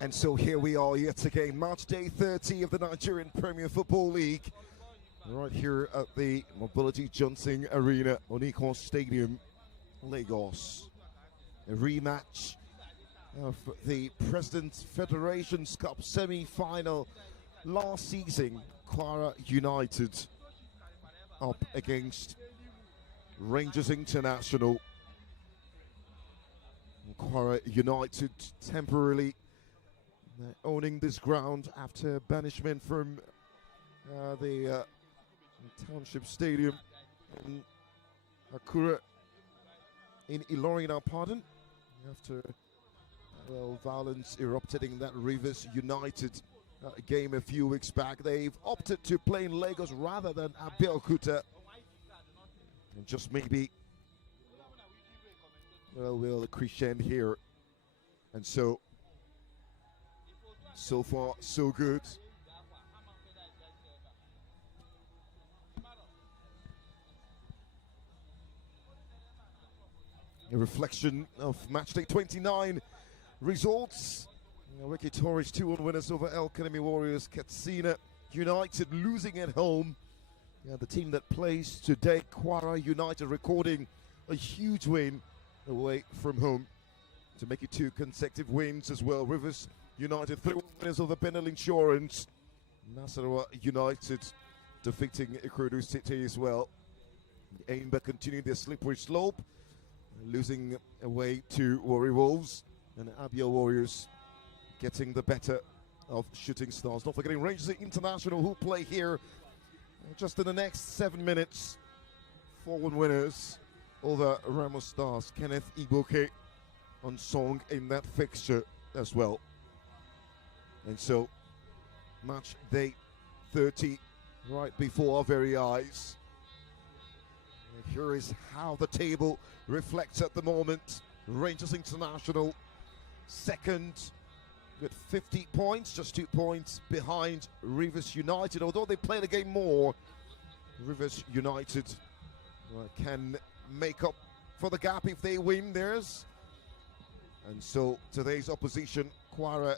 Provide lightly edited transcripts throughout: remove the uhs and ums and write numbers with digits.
And so here we are yet again, March day 30 of the Nigerian Premier Football League. Right here at the Mobility Johnson Arena, Onikon Stadium, Lagos. A rematch of the President's Federations Cup semi-final last season. KWARA United up against Rangers International. KWARA United temporarily owning this ground after banishment from the Township Stadium in Akure in Ilorin, now pardon, after violence erupted in that Rivers United game a few weeks back. They've opted to play in Lagos rather than Abeokuta, and just maybe we'll crescend here. And so far so good. A reflection of matchday 29 results. Wiki Torres 2-1 winners over El Kanemi Warriors. Katsina United losing at home. The team that plays today, KWARA United, recording a huge win away from home to make it 2 consecutive wins as well. Rivers United 3-1 winners over Benel Insurance. Nasarawa United defeating Ikorodu City as well. Aimba continuing their slippery slope, losing away to Warri Wolves, and Abia Warriors getting the better of Shooting Stars. Not forgetting Rangers International, who play here just in the next 7 minutes. 4-1 winners over Ramos Stars. Kenneth Igboke on song in that fixture as well. And so match day 30 right before our very eyes. And here is how the table reflects at the moment. Rangers International second with 50 points, just 2 points behind Rivers United. Although they play the game more, Rivers United can make up for the gap if they win theirs. And so today's opposition, KWARA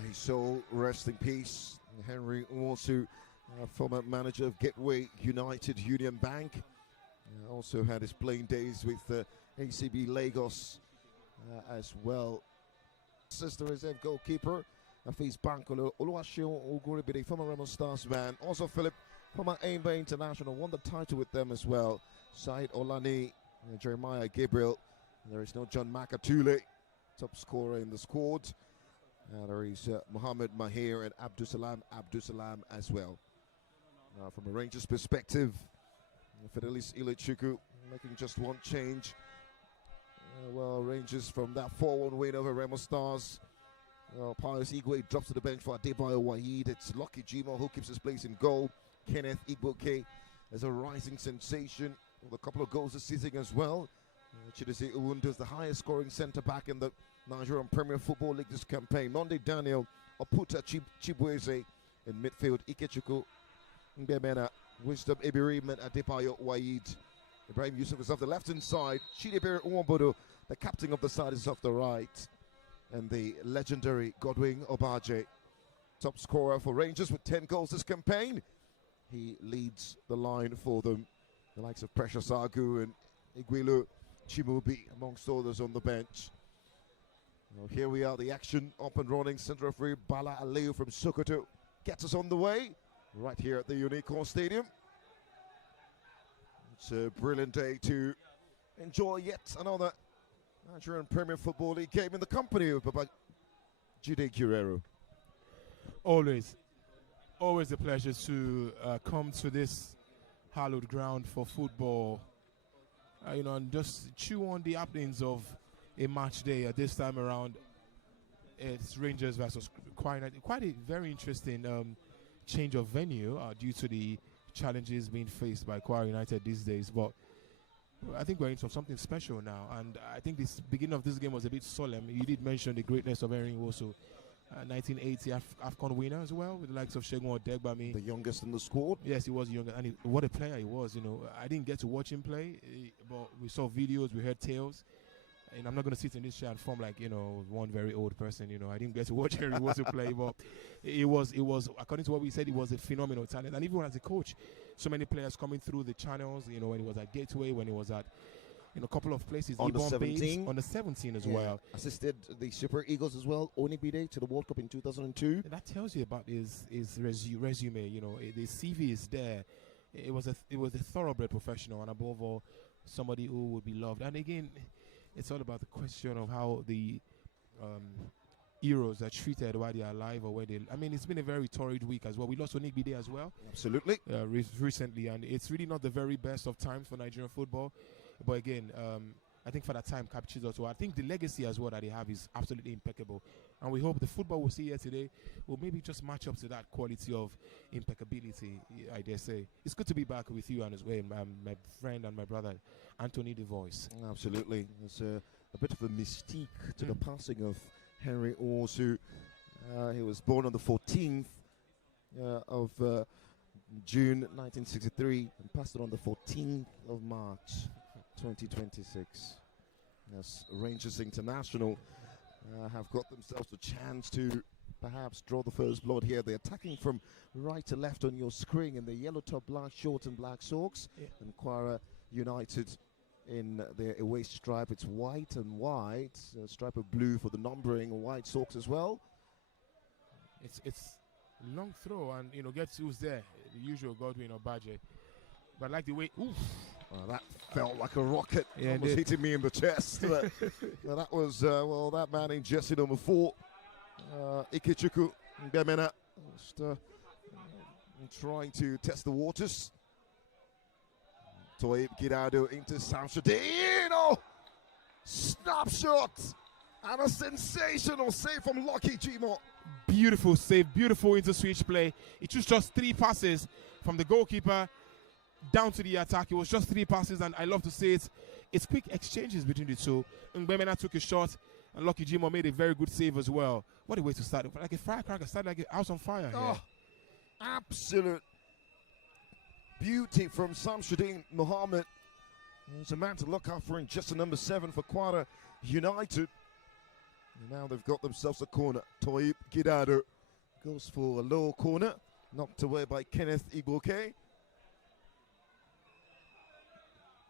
May his soul rest in peace. Henry Nwosu, former manager of Gateway United Union Bank. Also had his playing days with ACB Lagos as well. Says the reserve goalkeeper, Hafiz Bankolo, Oluwaseun Oguribide, former Remo Stars man. Also Philip, former Aimba International, won the title with them as well. Said Olani, Jeremiah Gabriel. There is no John Makatule, top scorer in the squad. There is Mohammed Mahir and Abdusalam as well. From a Rangers perspective, Fidelis Ilechukwu making just one change. Well, Rangers from that 4-1 win over Remo Stars. Pius Igwe drops to the bench for Adebayo Waheed. It's Lucky Jimo who keeps his place in goal. Kenneth Igboke is a rising sensation with a couple of goals this season as well. Chidozie Uwundu is the highest scoring centre-back in the Nigerian Premier Football League this campaign. Monday Daniel Oputa Chibueze in midfield. Ikechukwu Mbemena, Wisdom Ibiriman, Adebayo Waheed. Ibrahim Yusuf is off the left-hand side. Chidebere Uwambodo, the captain of the side, is off the right. And the legendary Godwin Obaje, top scorer for Rangers with 10 goals this campaign. He leads the line for them. The likes of Precious Agu and Igwilu Chimubi, amongst others on the bench. Well, here we are, the action up and running. Centre referee Bala Aliyu from Sokoto gets us on the way right here at the Unicorn Stadium. It's a brilliant day to enjoy yet another Nigerian Premier Football League game in the company of Baba Jide Guerrero. Always a pleasure to come to this hallowed ground for football. And just chew on the happenings of a match day. At this time around, it's Rangers versus quite a very interesting change of venue due to the challenges being faced by KWARA United these days. But I think we're into something special now, and I think this beginning of this game was a bit solemn. You did mention the greatness of Henry Nwosu, 1980 AFCON winner as well, with the likes of Segun Odegbami. The youngest in the squad. Yes, he was younger, and what a player he was. I didn't get to watch him play, but we saw videos, we heard tales. And I'm not going to sit in this chair and form like, one very old person. I didn't get to watch Henry Nwosu play, but it was, according to what we said, it was a phenomenal talent. And even as a coach, so many players coming through the channels, when he was at Gateway, when he was at, a couple of places. On the 17. On the 17 as well. Assisted the Super Eagles as well, Onibide, to the World Cup in 2002. And that tells you about his resume. The CV is there. It was a thoroughbred professional, and above all, somebody who would be loved. And again, it's all about the question of how the heroes are treated while they are alive or where they. It's been a very torrid week as well. We lost Onibide as well. Absolutely. Recently, and it's really not the very best of times for Nigerian football. But again, I think for that time captures us. I think the legacy as well that they have is absolutely impeccable. And we hope the football we'll see here today will maybe just match up to that quality of impeccability, I dare say. It's good to be back with you and as well, my friend and my brother, Anthony the Voice. Absolutely. There's a bit of a mystique to the passing of Henry Nwosu. He was born on the 14th of June 1963 and passed on the 14th of March 2026. Yes, Rangers International have got themselves a chance to perhaps draw the first blood here. They're attacking from right to left on your screen in the yellow top, black shorts and black socks. Yeah. And KWARA United in their away stripe. It's white and white, a stripe of blue for the numbering, white socks as well. It's long throw, and gets who's there, the usual Godwin or Badger. But I like the way, that felt like a rocket, almost hitting me in the chest. That was, that man in jersey number 4, Ikechukwu Mbemena, just trying to test the waters. Toyib Gidado into Samsudeen. Snapshot and a sensational save from Lucky Jimo. Beautiful save, beautiful into-switch play. It was just 3 passes from the goalkeeper down to the attack. It was just 3 passes, and I love to say it's quick exchanges between the two. Mbemena took a shot, and Lucky Jimo made a very good save as well. What a way to start. Like a firecracker, start like a house on fire. Absolute beauty from Samsudeen Mohammed. He's a man to look out for in just number 7 for KWARA United. And now they've got themselves a corner. Toib Gidado goes for a low corner, knocked away by Kenneth Igboke.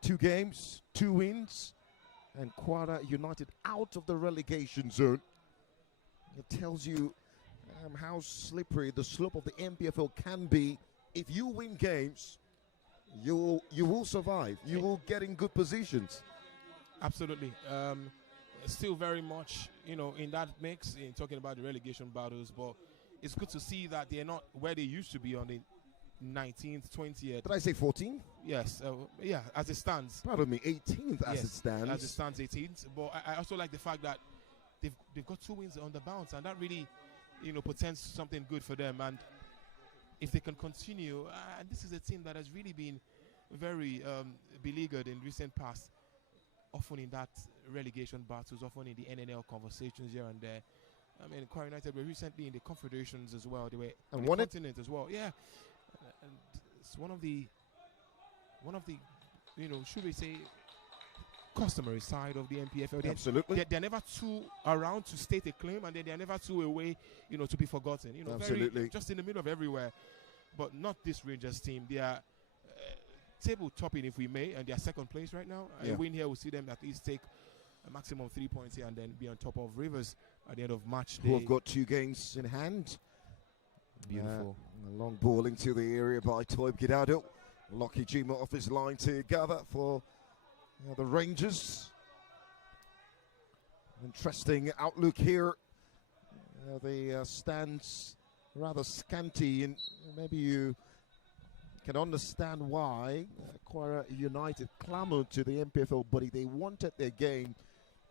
2 games, 2 wins, and KWARA United out of the relegation zone. It tells you how slippery the slope of the NPFL can be. If you win games, you will survive. You will get in good positions. Absolutely. Still very much, in that mix, in talking about the relegation battles, but it's good to see that they're not where they used to be on the 19th, 20th. Did I say 14? Yes, yeah, as it stands. Pardon me, 18th as it stands. As it stands, 18th. But I also like the fact that they've got 2 wins on the bounce, and that really, portends something good for them. And if they can continue, and this is a team that has really been very beleaguered in recent past, often in that relegation battles, often in the NNL conversations here and there. I mean, KWARA United were recently in the Confederations as well. They were on the continent as well. Yeah, and it's one of the, should we say, customary side of the NPFL. Absolutely. They're never too around to state a claim, and they're never too away, to be forgotten. Absolutely. Very, just in the middle of everywhere. But not this Rangers team. They are table topping, if we may, and they are second place right now. A win here will see them at least take a maximum 3 points here and then be on top of Rivers at the end of match day. Who have got 2 games in hand. Beautiful. A long ball into the area by Toib Gidado. Lockie Jima off his line to gather for the Rangers. Interesting outlook here. The stands rather scanty, and maybe you can understand why KWARA United clamoured to the NPFL body. They wanted their game,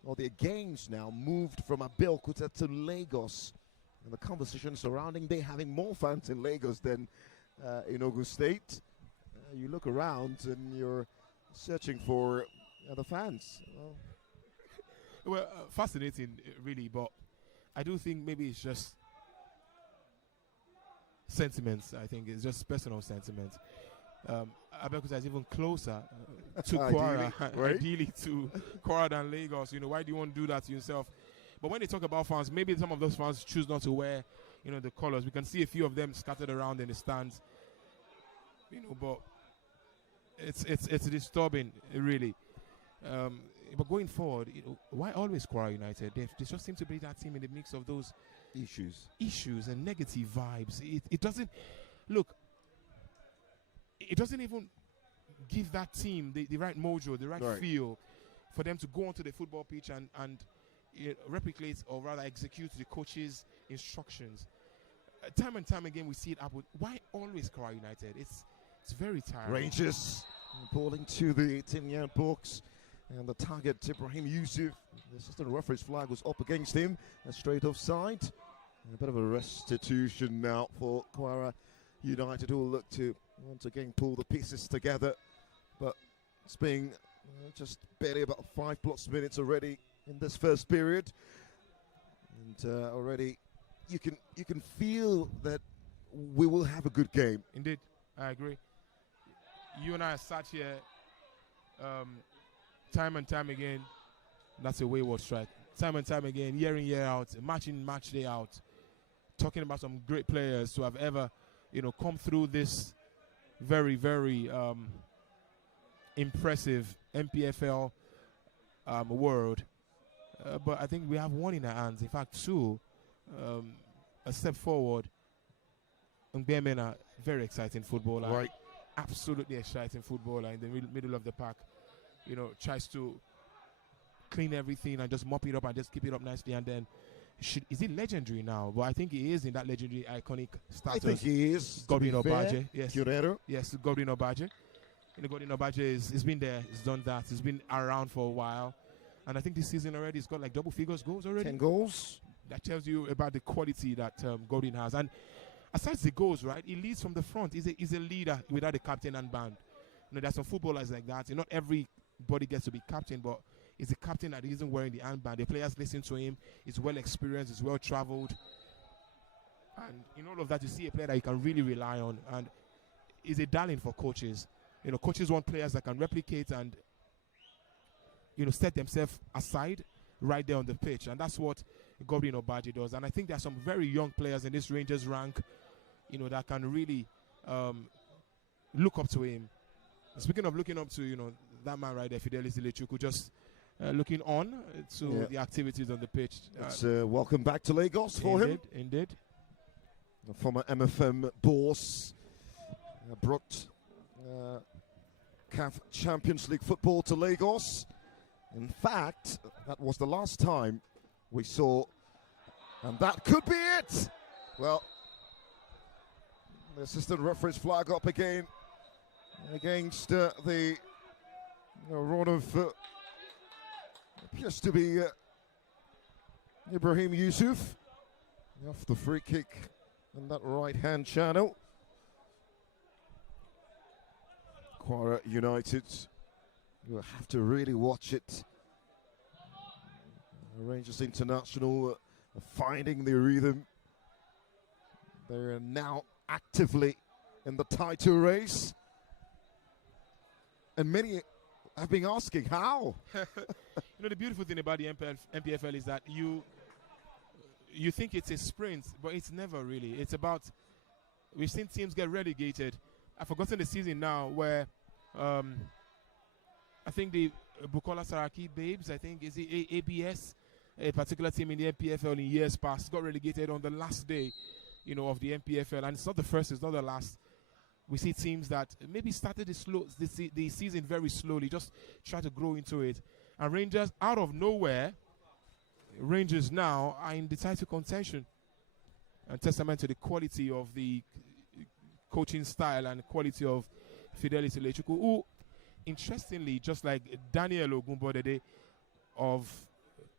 or their games now, moved from Abeokuta to Lagos. And the conversation surrounding they having more fans in Lagos than ENUGU State. You look around and you're searching for the fans. Well, fascinating, really, but I do think maybe it's just sentiments. I think it's just personal sentiment. Abeokuta is even closer to KWARA, ideally to KWARA than Lagos. Why do you want to do that to yourself? But when they talk about fans, maybe some of those fans choose not to wear, the colors. We can see a few of them scattered around in the stands. But it's disturbing, really. But going forward, why always KWARA United? They just seem to be that team in the mix of those issues and negative vibes. It doesn't look. It doesn't even give that team the right mojo, the right feel for them to go onto the football pitch and replicate, or rather execute, the coach's instructions. Time and time again we see it happen. Why always KWARA United? It's very tiring. Rangers balling to the 10-yard box, and the target, Ibrahim Yusuf. The assistant referee's flag was up against him, and straight offside. And a bit of a restitution now for KWARA United, who will look to once again pull the pieces together. But it's been just barely about 5+ minutes already in this first period, and already you can feel that we will have a good game. Indeed, I agree. You and I sat here time and time again. That's a wayward strike. Time and time again, year in, year out, match in, match day out, talking about some great players who have ever, come through this very, very impressive NPFL world. But I think we have one in our hands. In fact, 2. A step forward. Mbemena, very exciting footballer. Right. Absolutely exciting footballer in the middle of the pack. Tries to clean everything and just mop it up and just keep it up nicely. And then, is it legendary now? But I think he is in that legendary, iconic status. I think he is. Godwin Obaje. Yes. Curero. Yes, Godwin Obaje. Godwin Obaje he's been there. He's done that. He's been around for a while. And I think this season already he's got like double figures goals already. 10 goals. That tells you about the quality that Godwin has. And aside the goals, right, he leads from the front. He's a leader without a captain and band. There's some footballers like that. Not everybody gets to be captain, but he's a captain that isn't wearing the armband. The players listen to him. He's well experienced. He's well traveled. And in all of that, you see a player that you can really rely on. And he's a darling for coaches. Coaches want players that can replicate and, set themselves aside right there on the pitch. And that's what Godwin Obaje does. And I think there are some very young players in this Rangers rank, that can really look up to him. Speaking of looking up to, that man right there, Fidelis Ilechukwu, just looking on to the activities on the pitch. It's welcome back to Lagos for him. Indeed. The former MFM boss brought CAF Champions League football to Lagos. In fact, that was the last time we saw, and that could be it. Well, the assistant referee's flag up again against the run of appears to be Ibrahim Yusuf off the free kick in that right-hand channel. KWARA United, you have to really watch it. Rangers International finding the rhythm. They're now actively in the title race. And many have been asking how. The beautiful thing about the NPFL is that you think it's a sprint, but it's never really. It's about, we've seen teams get relegated. I've forgotten the season now where I think the Bukola Saraki Babes, I think, is it ABS, a particular team in the NPFL in years past, got relegated on the last day, of the NPFL. And it's not the first, it's not the last. We see teams that maybe started the season very slowly, just try to grow into it. And Rangers, out of nowhere, Rangers now are in the title contention. And testament to the quality of the coaching style and quality of Fidelis Ilechukwu, who, interestingly, just like Daniel Ogunbodede of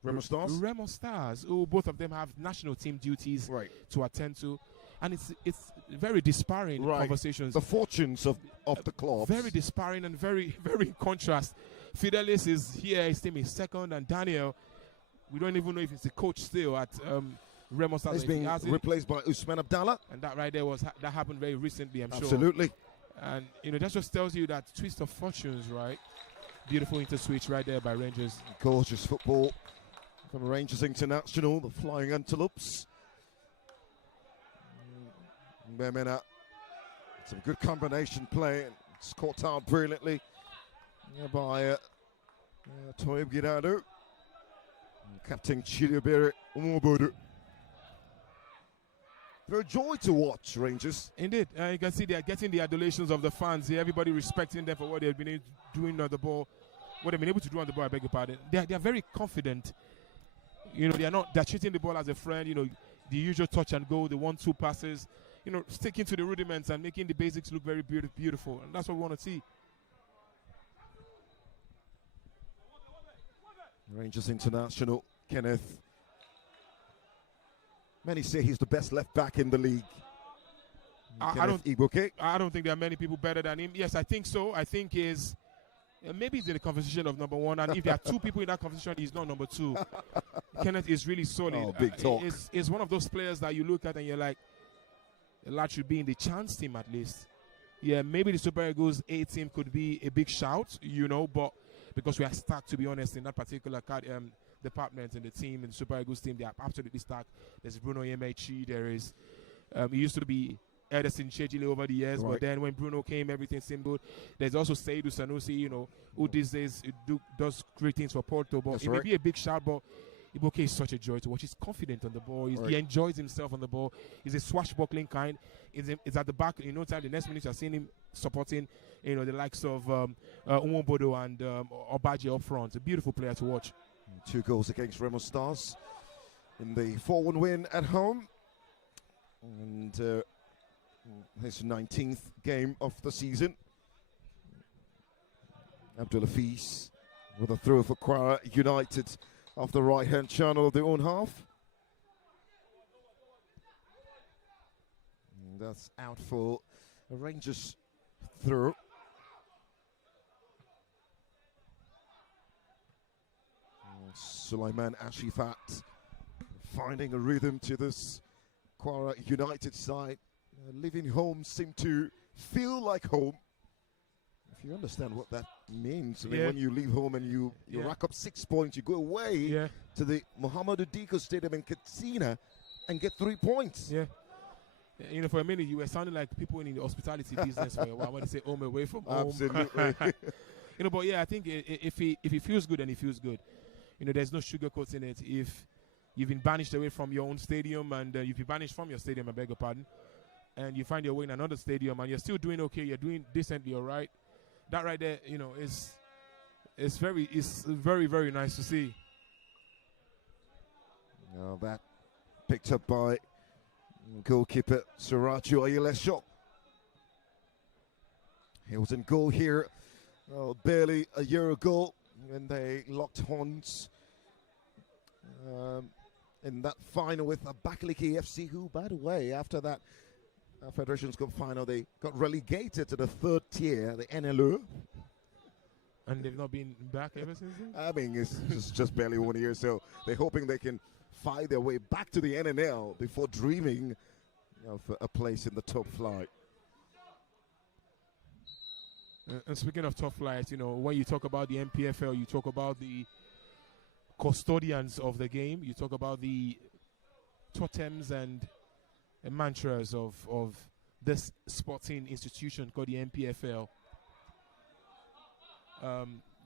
Remo Stars, who both of them have national team duties to attend to. And it's very disparate conversations. The fortunes of the clubs. Very disparate and very, very in contrast. Fidelis is here, his team is second, and Daniel, we don't even know if he's the coach still at Remo Stars. He's being replaced by Usman Abdallah. And that right there that happened very recently, I'm sure. Absolutely. And that just tells you that twist of fortunes, right? Beautiful interswitch right there by Rangers. Gorgeous football from Rangers International, the Flying Antelopes. Memena, some good combination play. It's caught out brilliantly by Toyib Girado. Captain Chidibere Umobodu. They're a joy to watch, Rangers. Indeed. You can see they are getting the adulations of the fans here. Everybody respecting them for what they've been doing on the ball. What they've been able to do on the ball, I beg your pardon. They are very confident. They're treating the ball as a friend. The usual touch and go, the 1-2 passes. Sticking to the rudiments and making the basics look very beautiful. And that's what we want to see. Rangers International, Kenneth. Many say he's the best left back in the league. I don't think there are many people better than him. Yes, I think so. I think maybe he's in the conversation of number one. And if there are two people in that conversation, he's not number two. Kenneth is really solid. Oh, big talk. It's one of those players that you look at and you're like, the lad should be in the chance team at least. Yeah, maybe the Super Eagles A team could be a big shout, but because we are stacked, to be honest, in that particular department in the team, in the Super Eagles team, they are absolutely stacked. There's Bruno Yemechi, there is, it used to be Ederson Chejile over the years, but then when Bruno came, everything seemed good. There's also Seydou Sanusi, who these days does great things for Porto, but it may be a big shout, but Iboke is such a joy to watch. He's confident on the ball. He enjoys himself on the ball. He's a swashbuckling kind. He's at the back. No time. The next minute you're seeing him supporting, the likes of Umombodo and Obaje up front. A beautiful player to watch. 2 goals against Remo Stars in the 4-1 win at home. And his 19th game of the season. Abdul Hafiz with a throw for KWARA United off the right-hand channel of their own half. And that's out for a Rangers throw. Sulaiman Ashifat finding a rhythm to this KWARA United side. Living home seemed to feel like home If you understand what that means, I mean, Yeah. when you leave home and you Yeah. rack up 6 points, you go away Yeah. to the Muhammadu Diko Stadium in Katsina and get 3 points. Yeah. You know, for a minute, you were sounding like people in the hospitality business for a while. When they say home away from home. Absolutely. You know, but yeah, I think if he feels good, then he feels good. You know, there's no sugarcoating it. If you've been banished away from your own stadium and you've been banished from your stadium, I beg your pardon, and you find your way in another stadium and you're still doing okay, you're doing decently all right, that right there, you know, is very, very nice to see. Now that picked up by goalkeeper Surachu Ayelesho. He was in goal here barely a year ago when they locked horns in that final with Abakaliki FC, who, by the way, after that Federation's Cup final, they got relegated to the 3rd tier, the NLU. And they've not been back ever since then? I mean, it's just barely 1 year, so they're hoping they can fight their way back to the NNL before dreaming of a place in the top flight. And speaking of top flight, you know, when you talk about the NPFL, you talk about the custodians of the game, you talk about the totems and mantras of this sporting institution called the NPFL.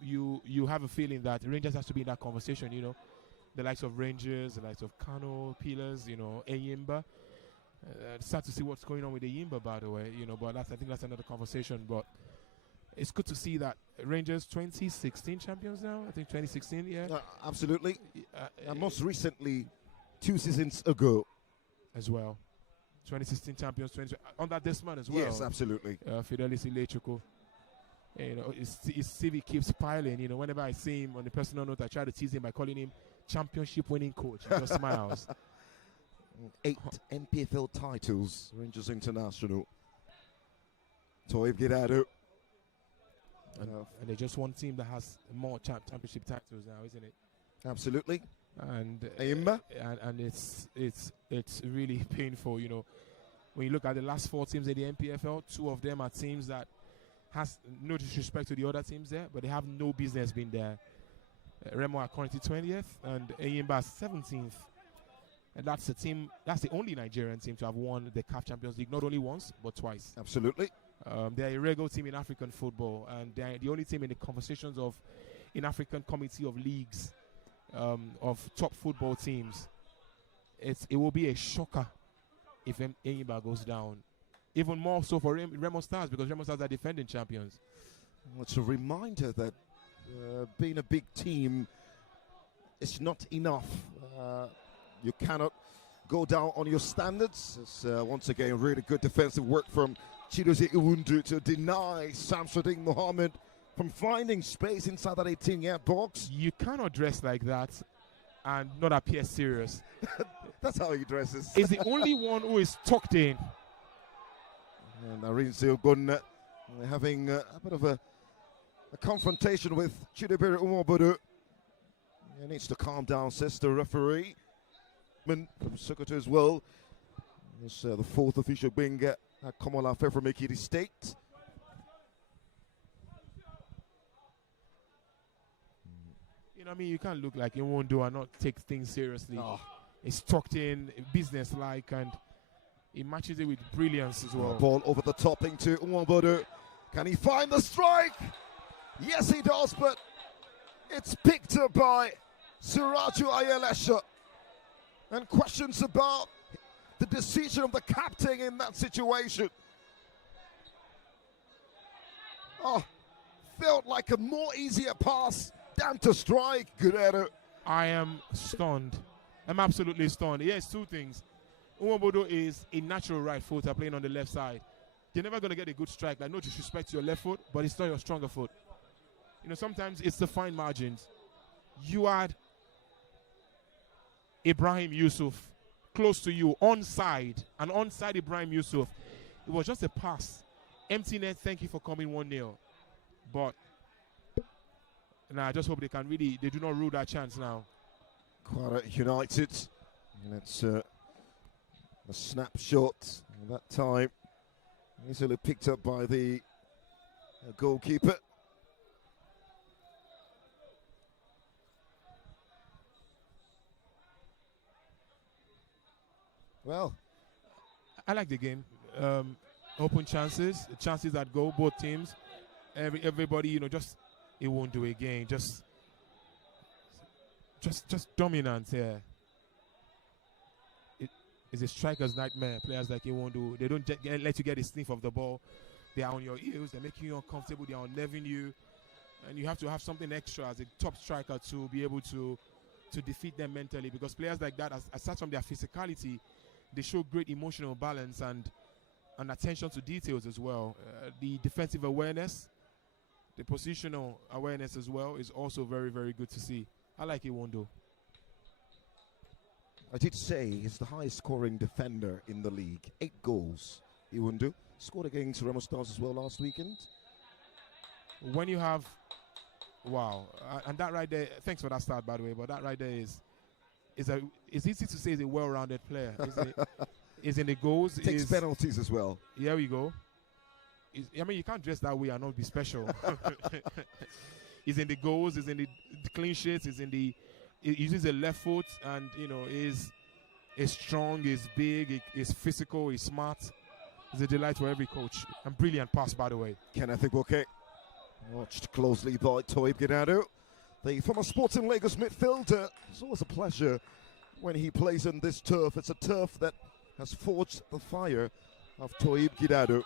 You have a feeling that Rangers has to be in that conversation, you know. The likes of Rangers, the likes of Kano, Pillars, you know, Eyimba. Sad to see what's going on with Eyimba, by the way, you know, but I think that's another conversation. But it's good to see that Rangers 2016 champions now. I think 2016, yeah. Absolutely. And most recently, 2 seasons ago. As well. 2016 champions, under this man as well. Yes, absolutely. Fidelis Electrical. You know, his CV keeps piling. You know, whenever I see him on the personal note, I try to tease him by calling him championship winning coach. He just smiles. 8 NPFL titles, Rangers International. Toiv Gidado. And they're just one team that has more championship titles now, isn't it? Absolutely. And Eyimba. And it's really painful, you know. When you look at the last 4 teams in the NPFL, 2 of them are teams that has no disrespect to the other teams there, but they have no business being there. Remo are currently 20th and Eyimba 17th. And that's the only Nigerian team to have won the CAF Champions League, not only once, but twice. Absolutely. They're a regular team in African football, and they're the only team in the conversations in African Committee of Leagues of top football teams. It will be a shocker if Eyimba goes down. Even more so for Remo Stars, because Remo Stars are defending champions. Well, it's a reminder that being a big team is not enough. You cannot go down on your standards. It's once again really good defensive work from Chidozie Iwundu to deny Samsudeen Mohammed from finding space inside that 18-yard box. You cannot dress like that and not appear serious. That's how he dresses. He's the only one who is tucked in. And Arinze Ogunna having a bit of a confrontation with Chidebere Umobodo. He needs to calm down, says the referee. From Sokoto as well. This the 4th official being Kamola Fe from Ekiti State. You know what I mean? You can't look like Iwondo and not take things seriously. Oh. It's tucked in, business-like, and he matches it with brilliance as well. Ball over the top into Umobodo. Can he find the strike? Yes, he does, but it's picked up by Surachu Ayelesho. And questions about the decision of the captain in that situation. Oh, felt like a more easier pass than to strike. Guerrero. I am stunned. I'm absolutely stunned. Yes, 2 things. Umobodo is a natural right footer playing on the left side. You're never going to get a good strike. Like, no disrespect to your left foot, but it's not your stronger foot. You know, sometimes it's the fine margins. You had Ibrahim Yusuf close to you, onside, and onside Ibrahim Yusuf. It was just a pass. Empty net, thank you for coming 1-0. But now I just hope they do not rule that chance now. KWARA United. And it's a snapshot at that time. Easily picked up by the goalkeeper. Well, I like the game. Open chances that go both teams. Everybody, just it won't do again. Just dominance here. It's a striker's nightmare. Players like it won't do. They don't let you get a sniff of the ball. They are on your heels. They're making you uncomfortable. They are unnerving you, and you have to have something extra as a top striker to be able to defeat them mentally. Because players like that, aside from their physicality, they show great emotional balance and attention to details as well. The defensive awareness, the positional awareness as well is also very, very good to see. I like Iwondo. I did say he's the highest scoring defender in the league. 8 goals, Iwondo. Scored against Remo Stars as well last weekend. When you have, wow, and that right there, thanks for that start by the way, but that right there is it's easy to say he's a well-rounded player. Is in the goals. Takes penalties as well. Here we go. I mean, you can't dress that way and not be special. He's in the goals. He's in the clean sheets. He uses the left foot, and is strong. He's big. He's physical. He's smart. He's a delight for every coach. And brilliant pass, by the way. Kenneth Igboke, watched closely by Toib Gidado. The former Sporting Lagos midfielder. It's always a pleasure when he plays on this turf. It's a turf that has forged the fire of Toib Gidado,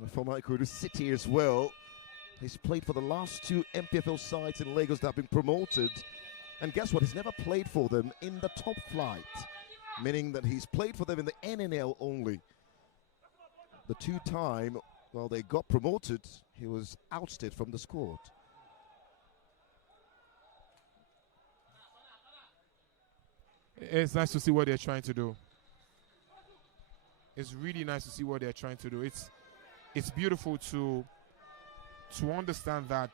the former Ikudu City as well. He's played for the last 2 NPFL sides in Lagos that have been promoted. And guess what? He's never played for them in the top flight, meaning that he's played for them in the NNL only. The 2-time, while they got promoted, he was ousted from the squad. It's nice to see what they're trying to do. It's really nice to see what they're trying to do. It's beautiful to understand that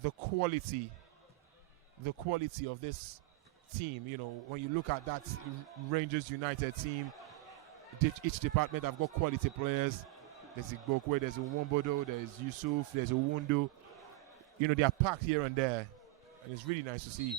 the quality of this team, when you look at that Rangers United team, each department have got quality players. There's Igbokwe, there's Nwombodo, there's Yusuf, there's Owundo. They are packed here and there, and it's really nice to see.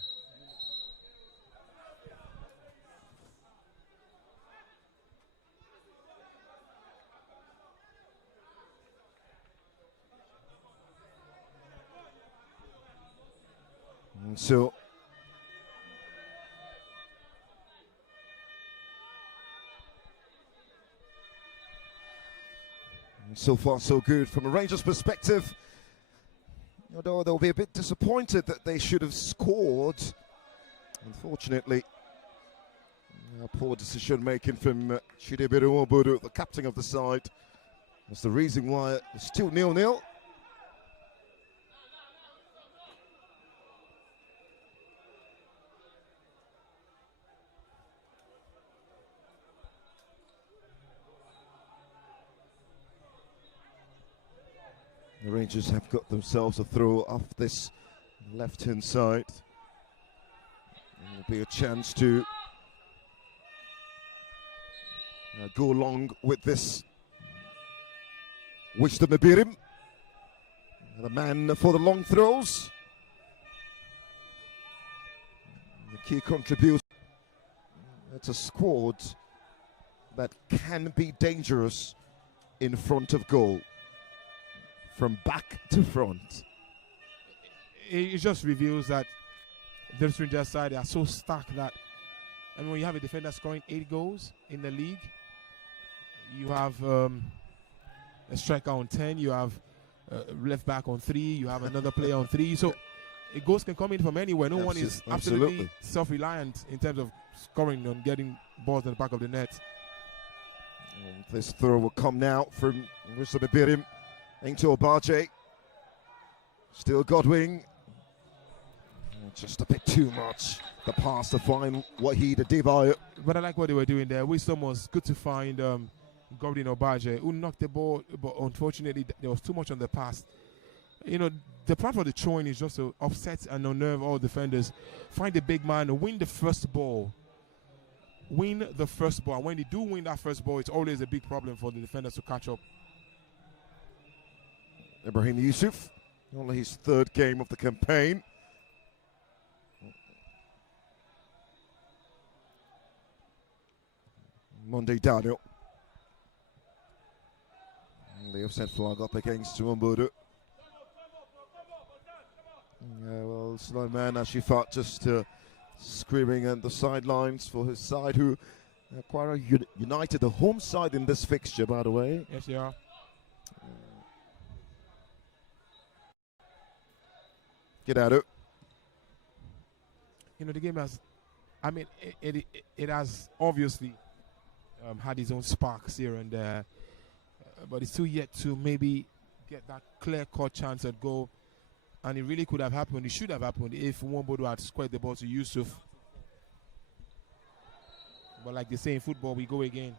So far so good from a Rangers perspective. Although they'll be a bit disappointed that they should have scored. Unfortunately, poor decision making from Chidiebere Nwombodo, the captain of the side. That's the reason why it's still 0-0. The Rangers have got themselves a throw off this left-hand side. There'll be a chance to go along with this. Wisdom Abirim, the man for the long throws. The key contributor. It's a squad that can be dangerous in front of goal. From back to front. It just reveals that the Rangers side are so stacked that, when you have a defender scoring 8 goals in the league, you have a striker on 10, you have left back on 3, you have another player on 3. So goals can come in from anywhere. No one is absolutely self-reliant in terms of scoring and getting balls in the back of the net. This throw will come now from Wisdom Abirim. Into Obaje. Still Godwin. Just a bit too much. The pass to find Wahid Adebayo. But I like what they were doing there. Wisdom was good to find Godwin Obaje, who knocked the ball, but unfortunately there was too much on the pass. The plan for the throwing is just to offset and unnerve all defenders. Find the big man, win the first ball. Win the first ball. And when they do win that first ball, it's always a big problem for the defenders to catch up. Ibrahim Yusuf, only his third game of the campaign. Monday Daniel. And the offset flag up against Nwombodu. Yeah, well, Sulaiman Ashifat just screaming on the sidelines for his side, who KWARA United, the home side in this fixture, by the way. Yes, they are. Get at it. You know, the game has, I mean, it has obviously had its own sparks here and there, but it's still yet to maybe get that clear-cut chance at goal. And it really could have happened. It should have happened if Nwombodu had squared the ball to Yusuf. But like they say in football, we go again.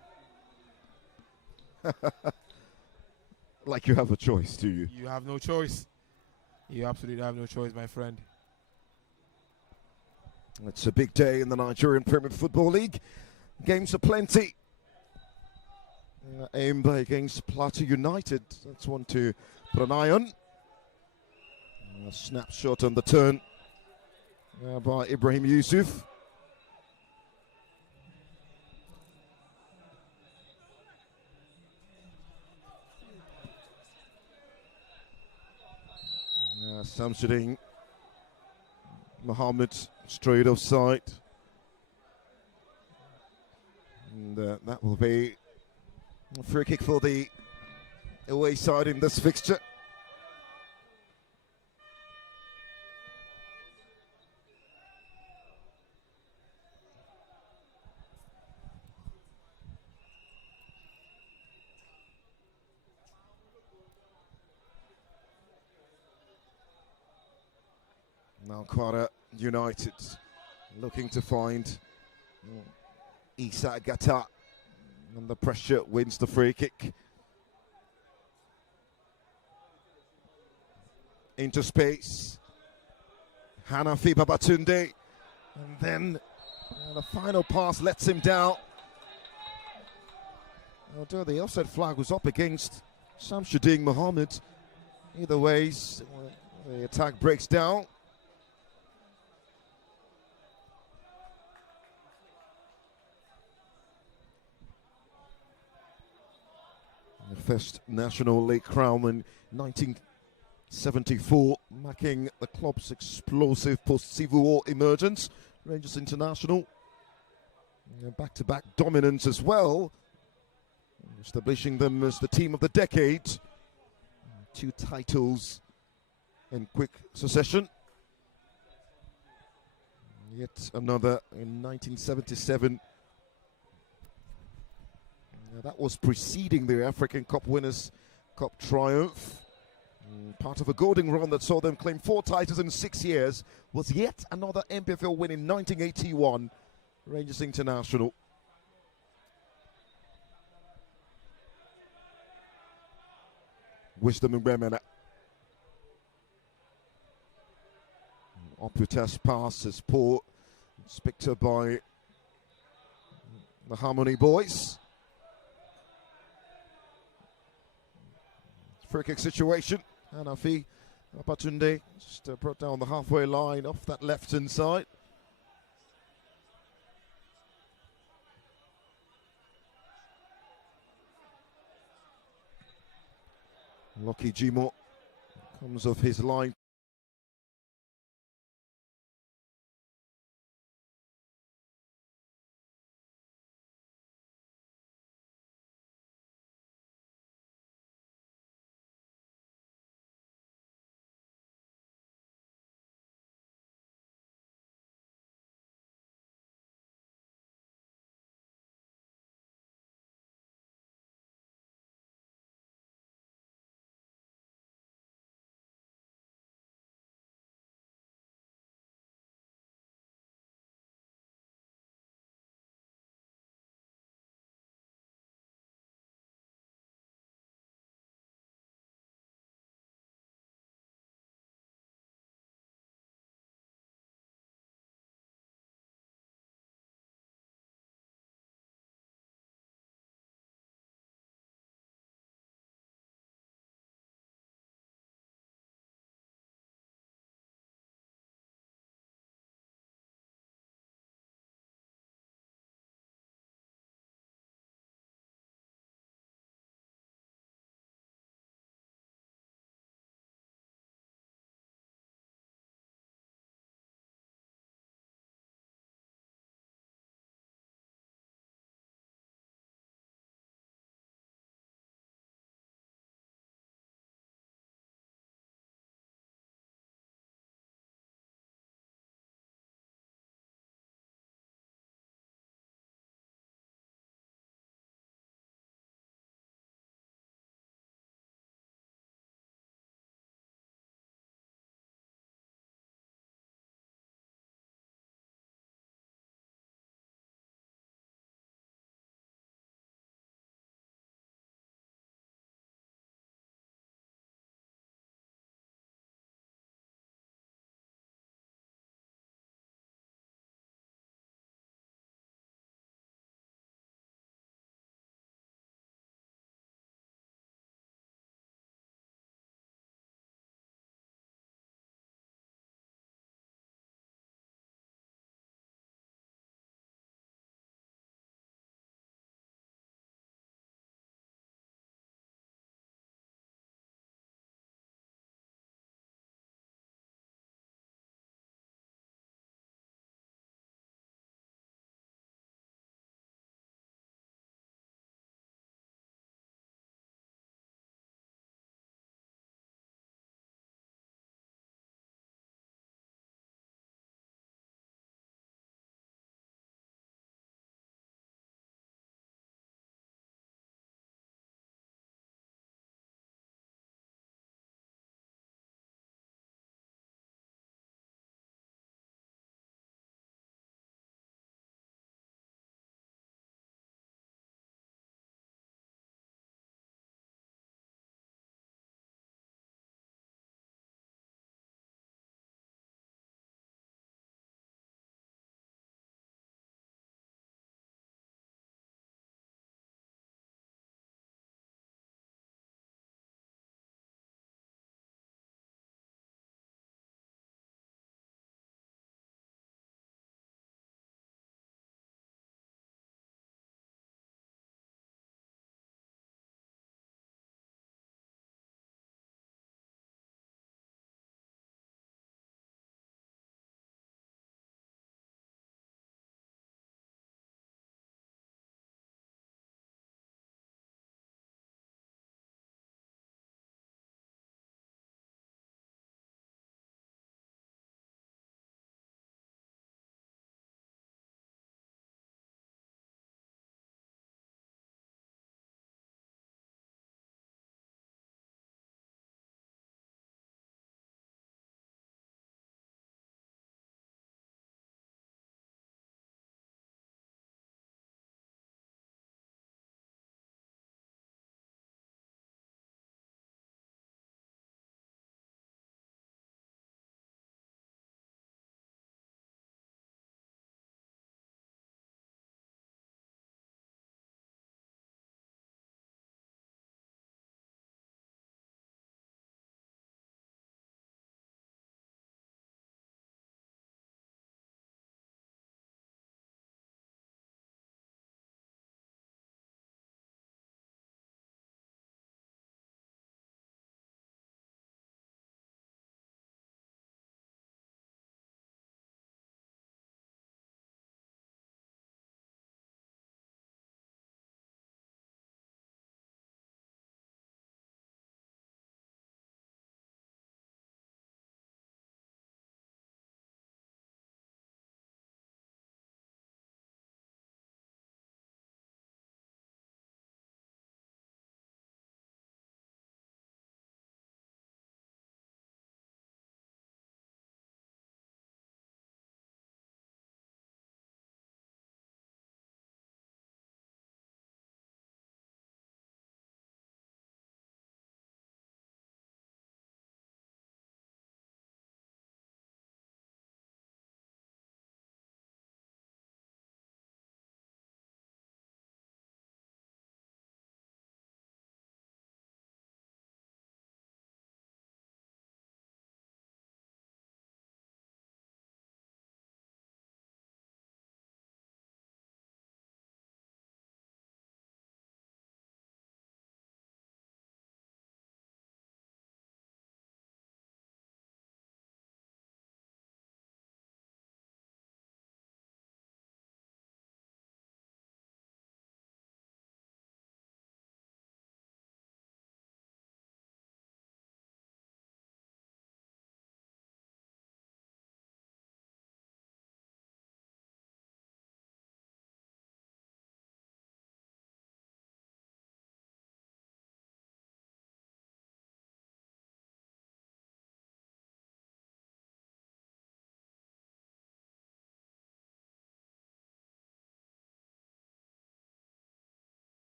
Like you have a choice, do you? You have no choice. You absolutely have no choice, my friend. It's a big day in the Nigerian Premier Football League. Games are plenty. Aimba against Plateau United. That's one to put an eye on. A snapshot on the turn by Ibrahim Yusuf. Samsudin Mohammed straight offside. And that will be a free kick for the away side in this fixture. Now KWARA United looking to find Isa Gata. Under pressure, wins the free kick. Into space. Hanafi Babatunde. And then the final pass lets him down. Although the offside flag was up against Samsudin Mohammed. Either ways, the attack breaks down. The first National League crown in 1974, marking the club's explosive post-Civil War emergence. Rangers International, back-to-back dominance as well, establishing them as the team of the decade. 2 titles in quick succession. Yet another in 1977. That was preceding the African Cup Winners' Cup triumph. Part of a golden run that saw them claim 4 titles in 6 years was yet another NPFL win in 1981. Rangers International. Wisdom and Bremena. Oputa's pass is poor. It's picked up by the Harmony boys. Free kick situation. Hanafi Babatunde just brought down the halfway line off that left hand side. Lucky Jimo comes off his line.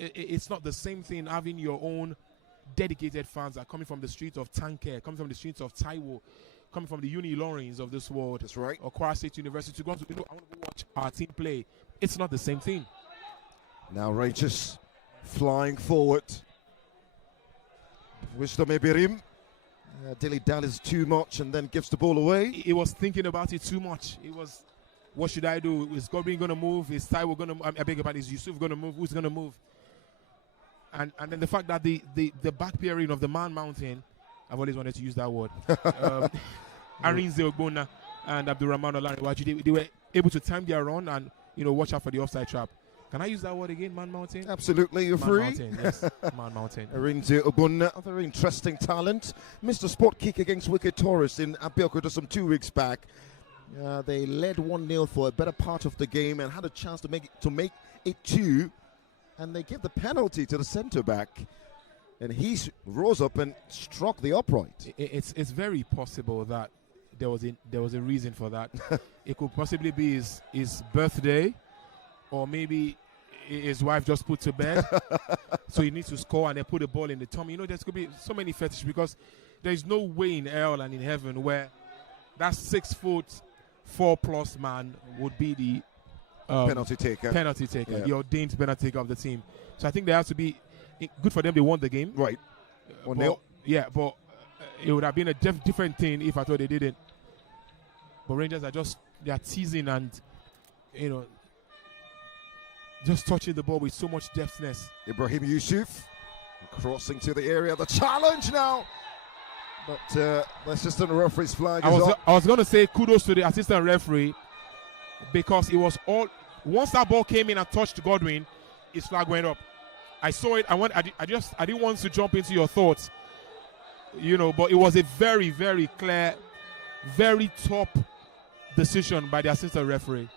it's not the same thing having your own dedicated fans that are coming from the streets of Tanker, coming from the streets of Taiwo, coming from the Uni Lawrence of this world. That's right. Or KWARA State University to go to, I want to go watch our team play. It's not the same thing. Now Rangers flying forward. Wisdom Ebirim. Dilly dallies too much and then gives the ball away. He was thinking about it too much. It was, what should I do? Is Godwin going to move? Is Taiwo going to? I beg your pardon. Is Yusuf going to move? Who's going to move? And then the fact that the back pairing of the man mountain, I've always wanted to use that word. Arinze Ogbonna and Abdurrahman Olariwaju, they were able to time their run and watch out for the offside trap. Can I use that word again, man mountain? Absolutely, you're free. Mountain, yes, man mountain. Arinze Ogbonna, a very interesting talent. Mr. Sport kick against Wicked Tourists in Abeokuta some 2 weeks back. They led 1-0 for a better part of the game and had a chance to make it 2. And they give the penalty to the centre back, and he rose up and struck the upright. It's very possible that there was a reason for that. It could possibly be his birthday, or maybe his wife just put to bed, so he needs to score and they put the ball in the tummy. There's could be so many fetishes because there is no way in hell and in heaven where that 6'4" man would be the penalty taker, yeah. The ordained penalty taker of the team. So I think they have to be good for them. They won the game, right? 1-0. Yeah, but it would have been a different thing if I thought they didn't. But Rangers they are teasing and just touching the ball with so much deftness. Ibrahim Yusuf crossing to the area. The challenge now, but the assistant referee's flag is up. I was going to say kudos to the assistant referee because it was all. Once that ball came in and touched Godwin, his flag went up. I saw it. I didn't want to jump into your thoughts, but it was a very, very clear, very top decision by the assistant referee.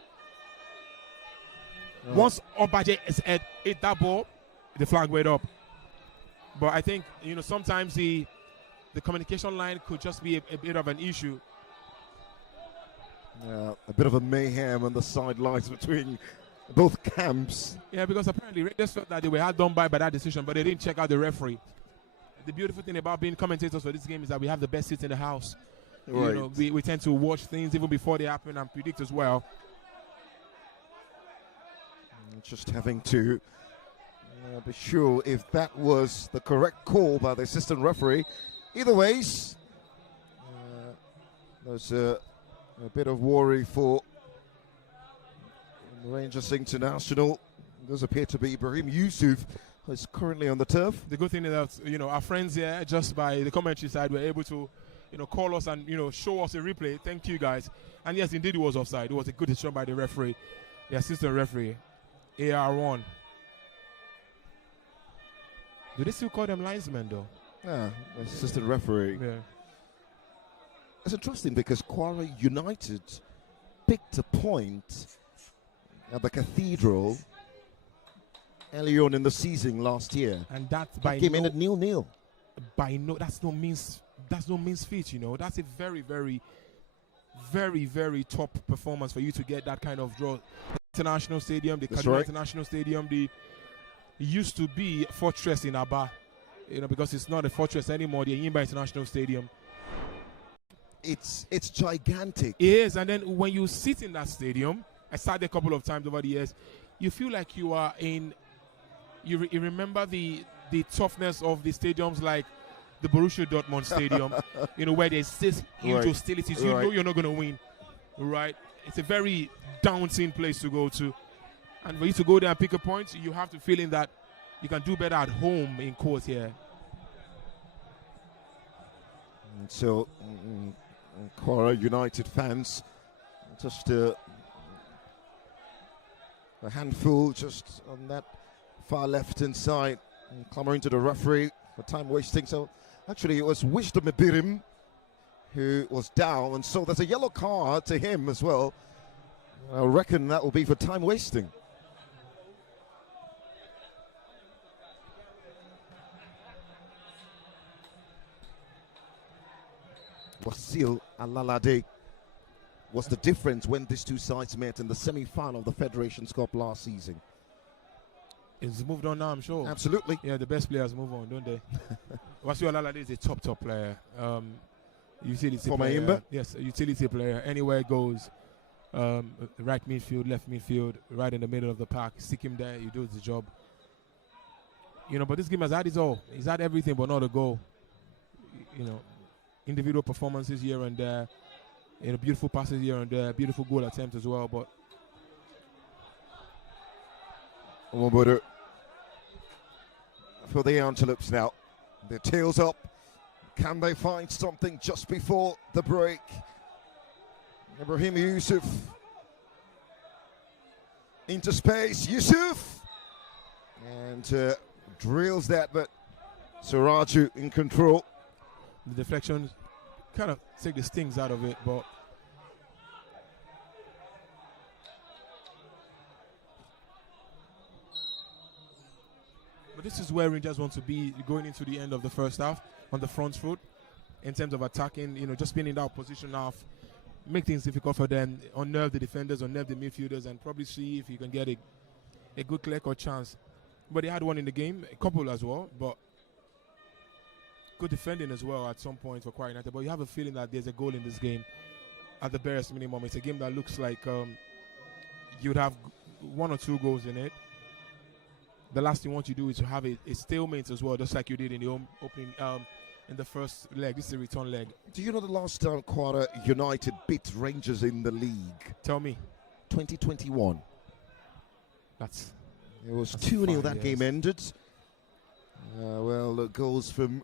Once Obaje hit that ball, the flag went up. But I think sometimes the communication line could just be a bit of an issue. A bit of a mayhem on the sidelines between both camps. Yeah, because apparently Rangers felt that they were hard done by that decision, but they didn't check out the referee. The beautiful thing about being commentators for this game is that we have the best seats in the house. Right. We tend to watch things even before they happen and predict as well. Just having to be sure if that was the correct call by the assistant referee. Either ways, there's a bit of worry for Rangers International. Does appear to be Ibrahim Yusuf, who is currently on the turf. The good thing is that our friends here, just by the commentary side, were able to call us and show us a replay. Thank you guys. And yes, indeed, it was offside. It was a good decision by the referee, the assistant referee. AR1. Do they still call them linesmen though? Yeah, assistant referee. Yeah. It's interesting because KWARA United picked a point at the Cathedral early on in the season last year, and that came in at 0-0. That's no means feat. That's a very, very, very, very top performance for you to get that kind of draw. International Stadium, the Kaduna International Stadium, it used to be a fortress in Aba, because it's not a fortress anymore. The Yimba International Stadium. It's gigantic. It is, and then when you sit in that stadium, I sat there a couple of times over the years, you feel like you are in. You remember the toughness of the stadiums like the Borussia Dortmund Stadium, where there's this huge hostilities. You know you're not going to win, right? It's a very daunting place to go to. And for you to go there and pick a point, you have to feel in that you can do better at home in court here. So, KWARA United fans, just a handful just on that far left-hand side, clamoring to the referee for time wasting. So, actually, it was Wisdom Ebirim who was down, and so there's a yellow card to him as well. I reckon that will be for time wasting. Wasil Alalade was the difference when these two sides met in the semi-final of the Federation's Cup last season. It's moved on now, I'm sure. Absolutely. Yeah, the best players move on, don't they? Wasiu Olalade is a top player. Utility For player. Mayimba? Yes, a utility player. Anywhere it goes, right midfield, left midfield, right in the middle of the park. Stick him there, he does the job. You know, but this game has had it all. He's had everything, but not a goal. You know, individual performances here and there. You know, beautiful passes here and there, beautiful goal attempt as well. But Omobodo for the Antelopes now. Their tails up. Can they find something just before the break? Ibrahim Yusuf into space. Yusuf! And drills that, but Suraju in control. the deflections kind of take the stings out of it, but this is where Rangers want to be going into the end of the first half on the front foot in terms of attacking, you know, just being in that position now, make things difficult for them, unnerve the defenders, unnerve the midfielders, and probably see if you can get a good clear-cut chance. But they had one in the game, a couple as well, but good defending as well at some point for KWARA United. But you have a feeling that there's a goal in this game at the barest minimum. It's a game that looks like you'd have 1 or 2 goals in it. The last thing you want to do is to have a stalemate as well, just like you did in the opening in the first leg. This is a return leg. Do you know the last time KWARA United beat Rangers in the league? Tell me. 2021. That's It was 2-0 that game ended. Well, goals from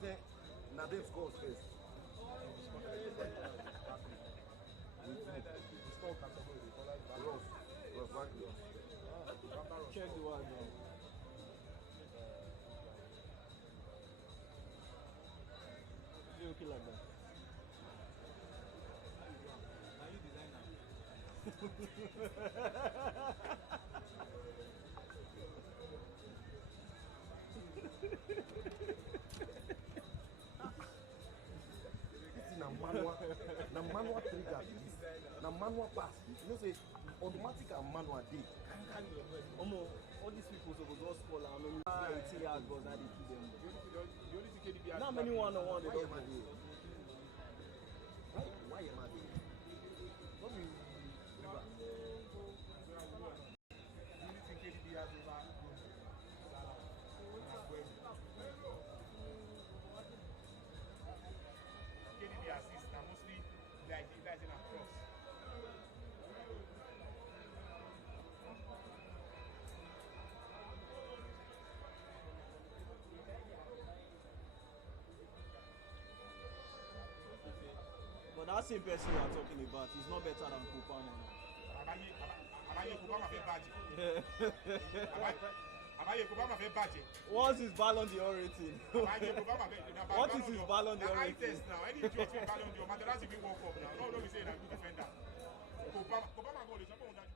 say Nadim scores first. Ross Barkley. Check the one now. Is it okay like that? Now you design now. Na manual trigger. Na manual pass. You know say automatic and manual dey. All these people supposed to score and only 80 yards, but now they kill them. The only thing KDB has Not many one-on-one they Why don't am I do. there? Why am I there? What be river? The only thing KDB has over KDB assists are mostly like in and cross. But that same person you are talking about is not better than Kupana. Abaye Kupama fait badge. Abaye Kupama fait badge. What's his Ballon d'Or rating? What is his Ballon d'Or rating? rating? Test now. Any idiot with Ballon d'Or, Materazzi will walk up now. No, we say that good defender. Kupama goal is something that.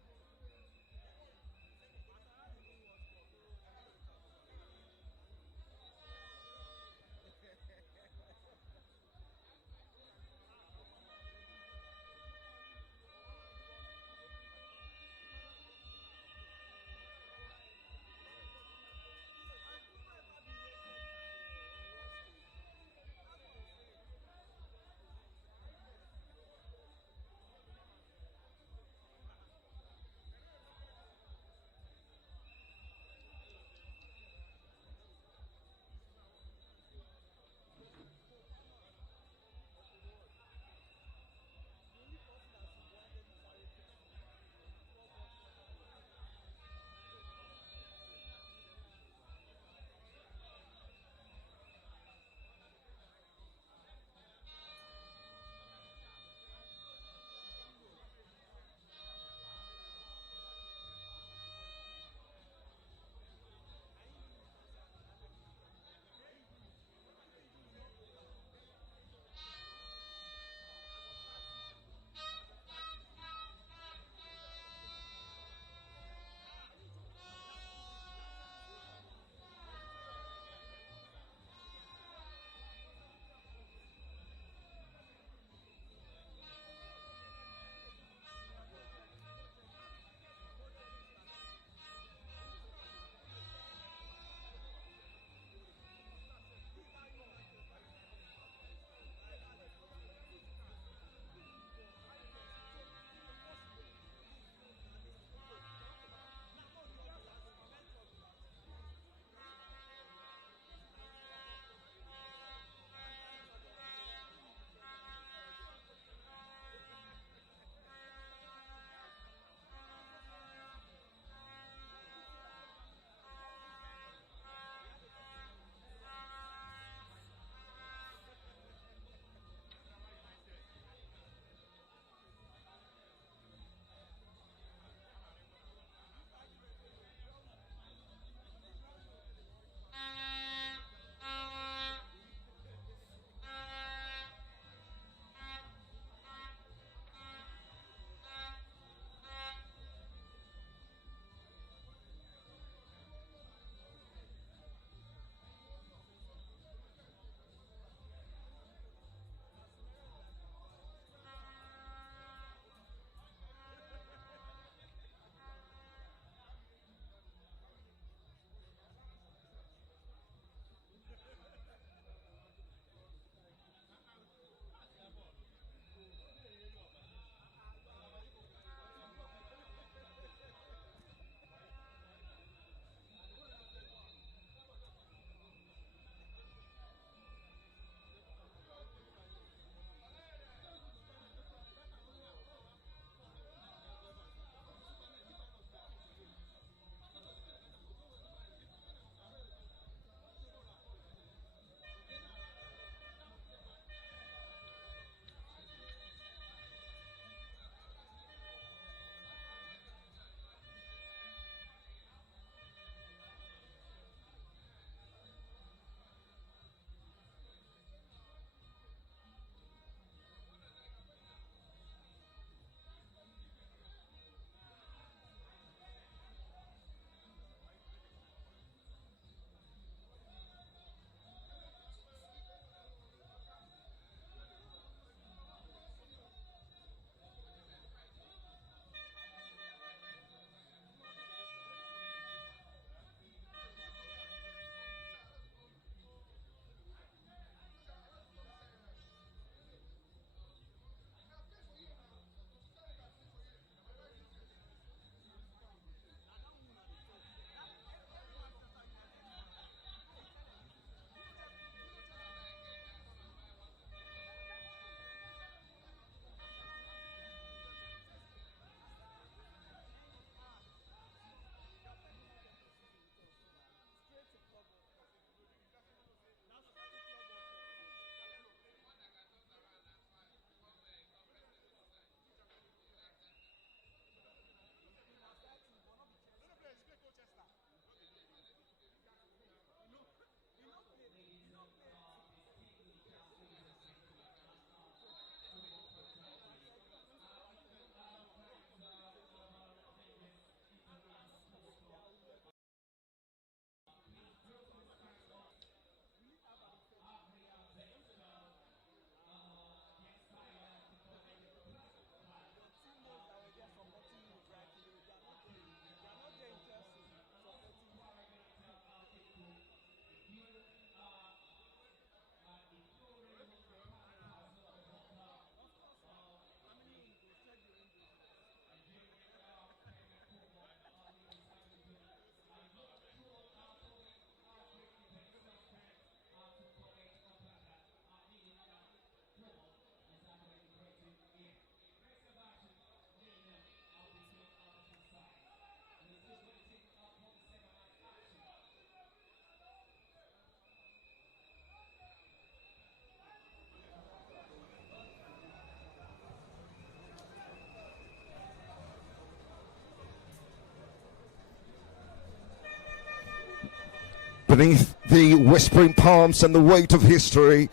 Beneath the whispering palms and the weight of history,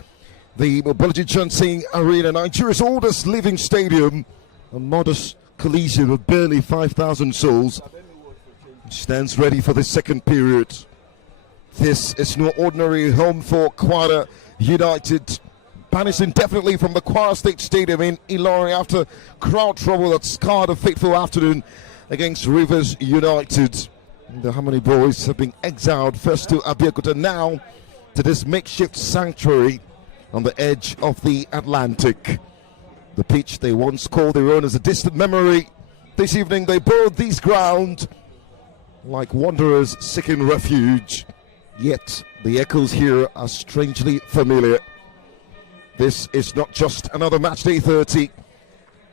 the Mobility Johnson Arena, Nigeria's oldest living stadium, a modest collision of barely 5,000 souls, stands ready for the second period. This is no ordinary home for KWARA United, banished indefinitely from the KWARA State Stadium in Ilorin after crowd trouble that scarred a fateful afternoon against Rivers United. The Harmony Boys have been exiled first to Abeokuta, now to this makeshift sanctuary on the edge of the Atlantic. The pitch they once called their own is a distant memory. This evening they borrowed these ground like wanderers seeking refuge. Yet the echoes here are strangely familiar. This is not just another match day 30.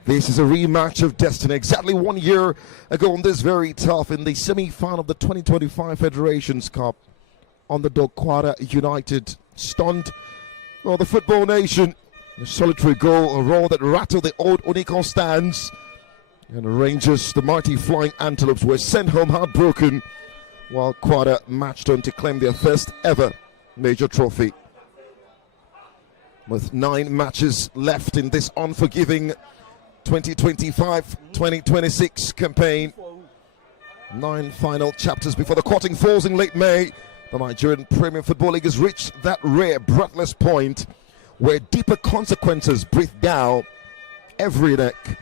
This is a rematch of destiny. Exactly 1 year ago on this very turf in the semi-final of the 2025 Federations Cup, underdog KWARA United stunned the football nation. A solitary goal, a roar that rattled the old Onikon stands. And Rangers, the mighty Flying Antelopes, were sent home heartbroken, while KWARA matched on to claim their first ever major trophy. With 9 matches left in this unforgiving 2025-2026 campaign, 9 final chapters before the courting falls in late May, the Nigerian Premier Football League has reached that rare, breathless point where deeper consequences breathe down every neck.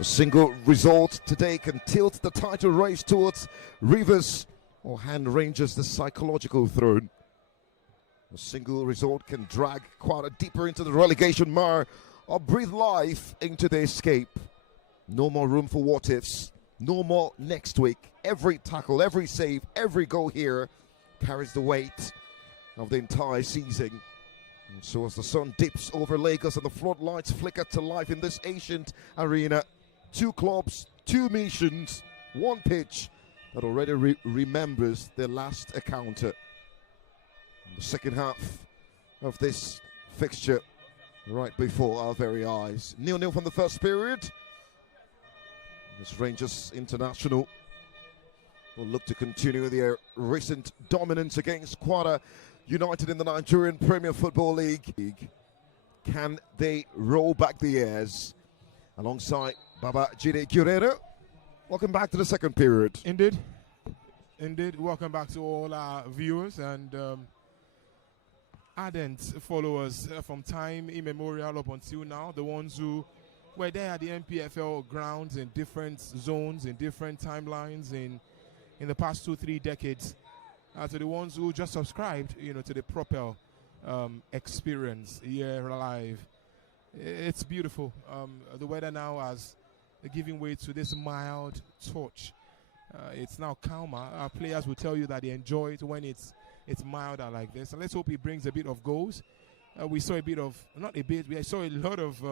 A single result today can tilt the title race towards Rivers or hand Rangers the psychological throne. A single result can drag KWARA deeper into the relegation mire or breathe life into the escape. No more room for what ifs. No more next week. Every tackle, every save, every goal here carries the weight of the entire season. And so as the sun dips over Lagos and the floodlights flicker to life in this ancient arena, 2 clubs, 2 missions, 1 pitch that already remembers their last encounter. In the second half of this fixture, right before our very eyes. 0-0 from the first period. This Rangers International will look to continue their recent dominance against KWARA United in the Nigerian Premier Football League. Can they roll back the airs? Alongside Baba Jide Guerrero. Welcome back to the second period. Indeed. Welcome back to all our viewers and ardent followers from time immemorial up until now, the ones who were there at the NPFL grounds in different zones, in different timelines in the past 2-3 decades, to the ones who just subscribed, to the Propel experience here live. It's beautiful. The weather now has giving way to this mild touch. It's now calmer. Our players will tell you that they enjoy it when it's milder like this. And let's hope it brings a bit of goals. We saw we saw a lot of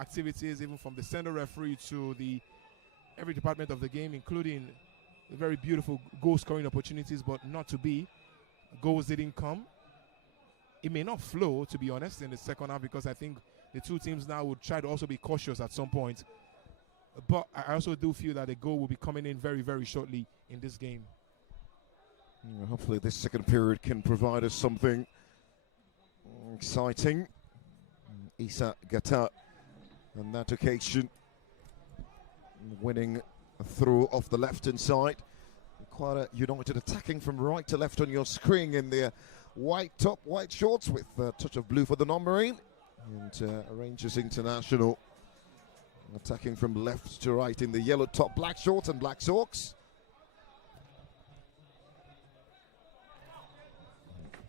activities, even from the center referee to every department of the game, including the very beautiful goal scoring opportunities, but not to be. Goals didn't come. It may not flow, to be honest, in the second half, because I think the 2 teams now would try to also be cautious at some point. But I also do feel that a goal will be coming in very, very shortly in this game. Hopefully this second period can provide us something exciting. Issa Gata on that occasion winning a throw off the left-hand side. KWARA United attacking from right to left on your screen in their white top, white shorts with a touch of blue for the non-marine. And Rangers International attacking from left to right in the yellow top, black shorts and black socks.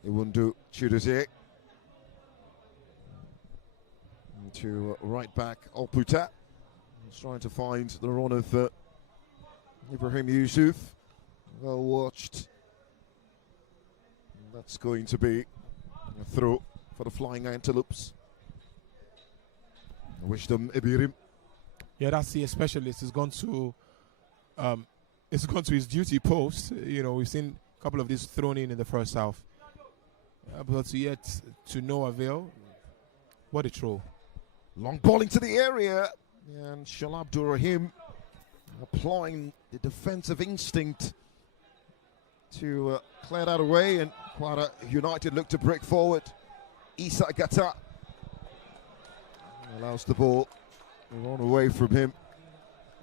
Iwundu Chidozie to right back Oputa. He's trying to find the run of Ibrahim Yusuf. Well watched. That's going to be a throw for the Flying Antelopes. I wish them Ibirim. Yeah, that's the specialist. It's gone to his duty post. We've seen a couple of these thrown in the first half. But yet to no avail. What a throw. Long ball into the area. And Shalab Abdurrahim applying the defensive instinct to clear that away. And KWARA United look to break forward. Isa Gata allows the ball to run away from him.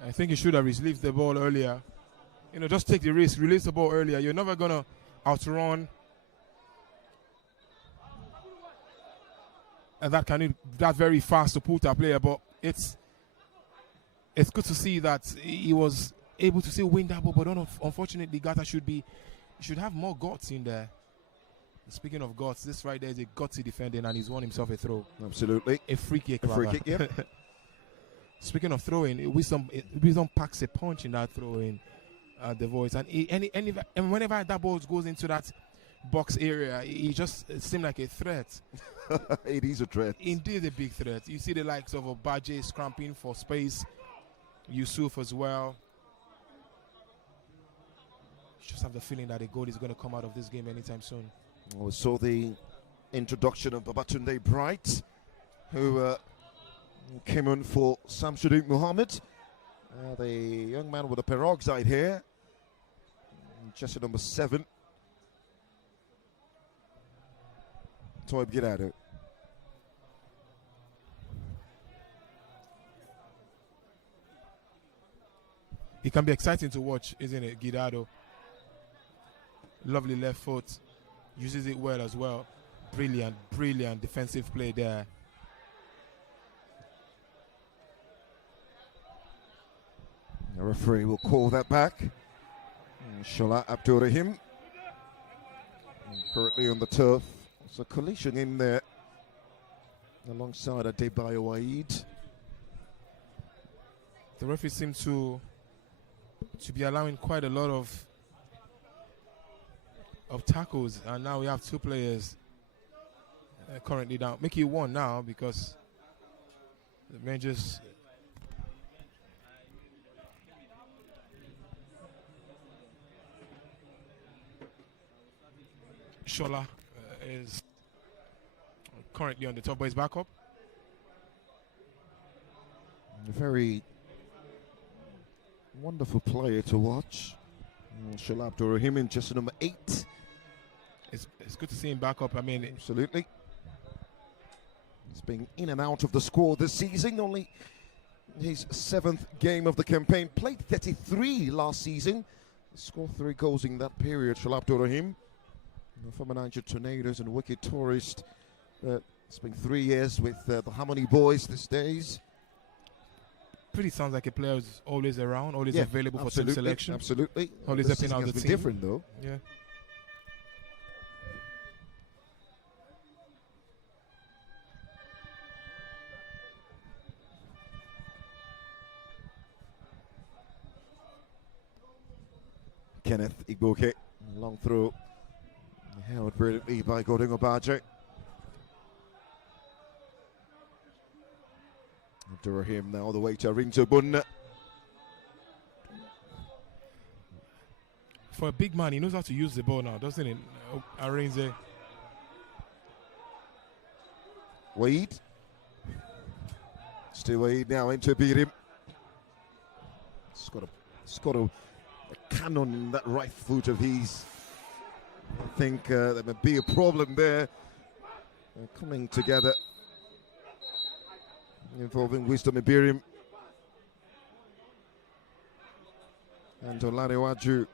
I think he should have released the ball earlier. You know, just take the risk, release the ball earlier. You're never going to outrun and that very fast to put a player, but it's good to see that he was able to still win that ball, but unfortunately Gata should have more guts in there. Speaking of guts, this right there is a gutsy defending, and he's won himself a throw. Absolutely. A free kick. A free kick, yeah. Speaking of throwing, Wisdom packs a punch in that throw-in, the voice. And whenever that ball goes into that box area, he just seemed like a threat. It is a threat. Indeed a big threat. You see the likes of Obaje scramping for space, Yusuf as well. You just have the feeling that a goal is going to come out of this game anytime soon. We saw the introduction of Babatunde Bright, who came on for Samsudin Mohammed. The young man with a peroxide here, just number 7. Toib Gidado. It can be exciting to watch, isn't it, Gidado? Lovely left foot, uses it well as well. Brilliant defensive play there. The referee will call that back. Shola Abdurrahim currently on the turf. It's a collision in there alongside Adebayo Waid. The referee seems to be allowing quite a lot of tackles, and now we have 2 players currently down. Make it 1 now because the Rangers. Shola is currently on the top, but he's back up. A very wonderful player to watch. Shola Abdurrahim in just number 8. It's good to see him back up. I mean, absolutely. He's been in and out of the squad this season. Only his 7th game of the campaign. Played 33 last season. Scored 3 goals in that period. Shola Abdurrahim, former Niger Tornadoes and Wicked Tourist. It's been 3 years with the Harmony Boys these days. Pretty sounds like a player who's always around, always available for team selection. Absolutely. Always helping out the team. Different though. Yeah. Kenneth Igboke, long throw, held brilliantly by Gordon Obaje. Abdurrahim now the way to Rinto Bunna. For a big man, he knows how to use the ball now, doesn't he? Arinze. Waid. Still Waid now into Birim. It's got a cannon in that right foot of his. I think there may be a problem there. Coming together, involving Wisdom Ibirim and Olanewaju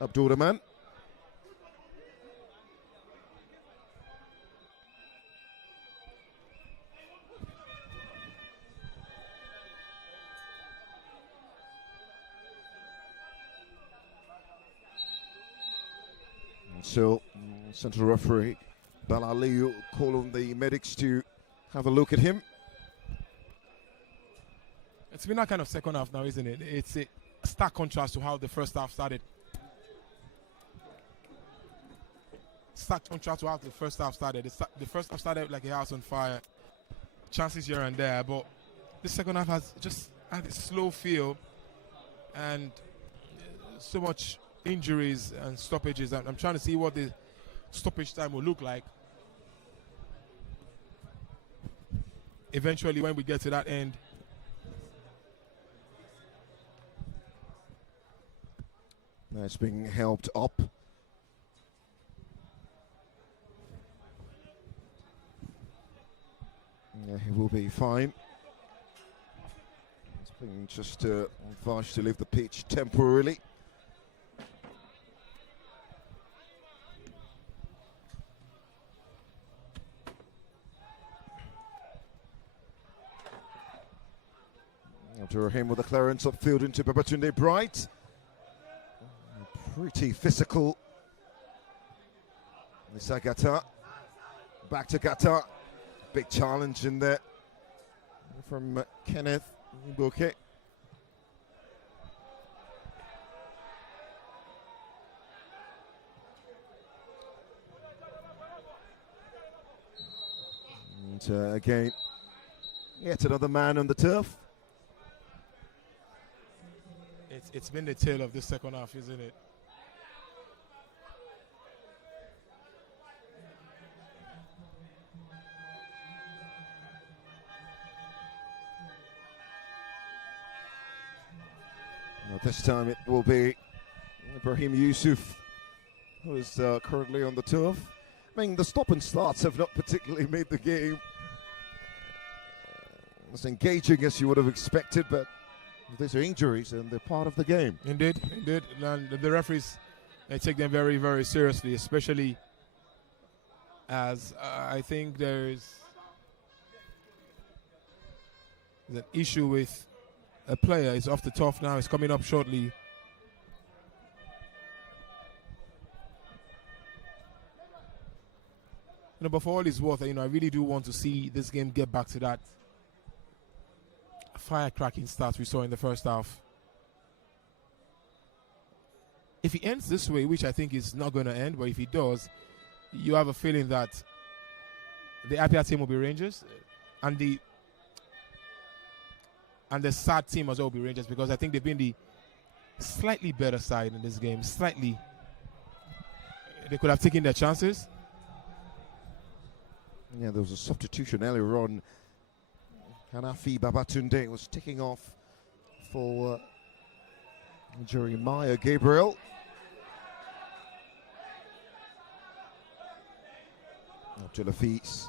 Abdurrahman. So, central referee Balaliu call on the medics to have a look at him. It's been that kind of second half now, isn't it? It's a stark contrast to how the first half started. Stark contrast to how the first half started. The first half started like a house on fire. Chances here and there, but the second half has just had a slow feel and so much injuries and stoppages. I'm trying to see what the stoppage time will look like. Eventually, when we get to that end. Now it's being helped up. fine. It's been just advised to leave the pitch temporarily. Abdurrahim with the clearance upfield into Babatunde Bright. Pretty physical. Nisa Gata. Back to Gata. Big challenge in there from Kenneth Mboke. And again, yet another man on the turf. It's been the tale of this second half, isn't it? Well, this time it will be Ibrahim Yusuf, who is currently on the turf. I mean, the stop and starts have not particularly made the game as engaging as you would have expected, but these are injuries and they're part of the game. Indeed, indeed. And the referees, they take them very, very seriously, especially as I think there's an issue with a player. He's off the turf now. He's coming up shortly. But for all it's worth, I really do want to see this game get back to that firecracking start we saw in the first half. If he ends this way, which I think is not going to end, but if he does, you have a feeling that the IPR team will be Rangers, and the sad team as well will be Rangers, because I think they've been the slightly better side in this game. Slightly. They could have taken their chances. Yeah, there was a substitution earlier on. Hanafi Babatunde was ticking off for Jeremiah Gabriel. Abdulafiz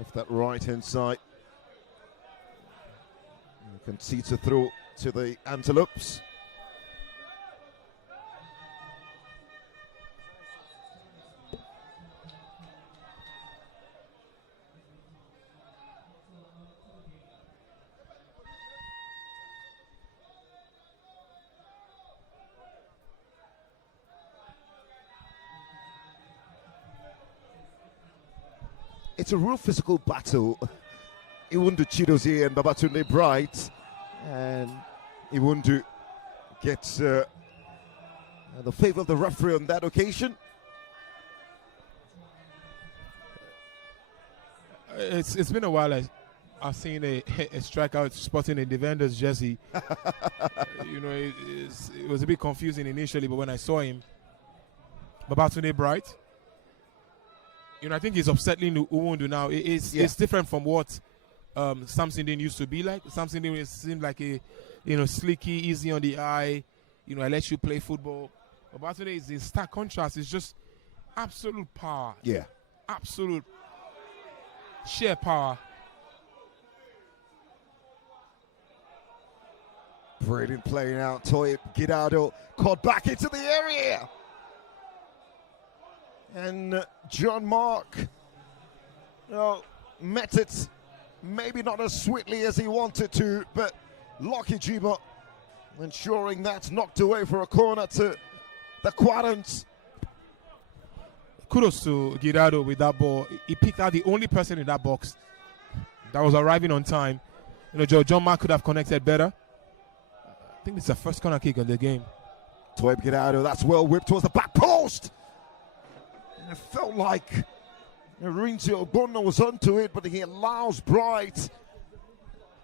off that right-hand side. You can see to throw to the Antelopes. It's a real physical battle. Iwundu Chidozie and Babatunde Bright, and Iwundu gets the favor of the referee on that occasion. It's been a while. I've seen a strikeout spotting a defender's jersey. It was a bit confusing initially, but when I saw him, Babatunde Bright, I think he's upsetting Uwundu now. It's different from what Samson Dean used to be like. Samson Dean seemed like a slicky, easy on the eye. I let you play football. But Babatunde is in stark contrast. It's just absolute power. Yeah. Absolute sheer power. Brilliant playing out. Toye Gidado caught back into the area. And John Mark met it maybe not as sweetly as he wanted to, but Lucky Jima ensuring that's knocked away for a corner to the Quarants. Kudos to Girado with that ball. He picked out the only person in that box that was arriving on time. John Mark could have connected better. I think it's the first corner kick of the game. Toye Gidado, that's well whipped towards the back post. It felt like Rinzi Ogbonna was onto it, but he allows Bright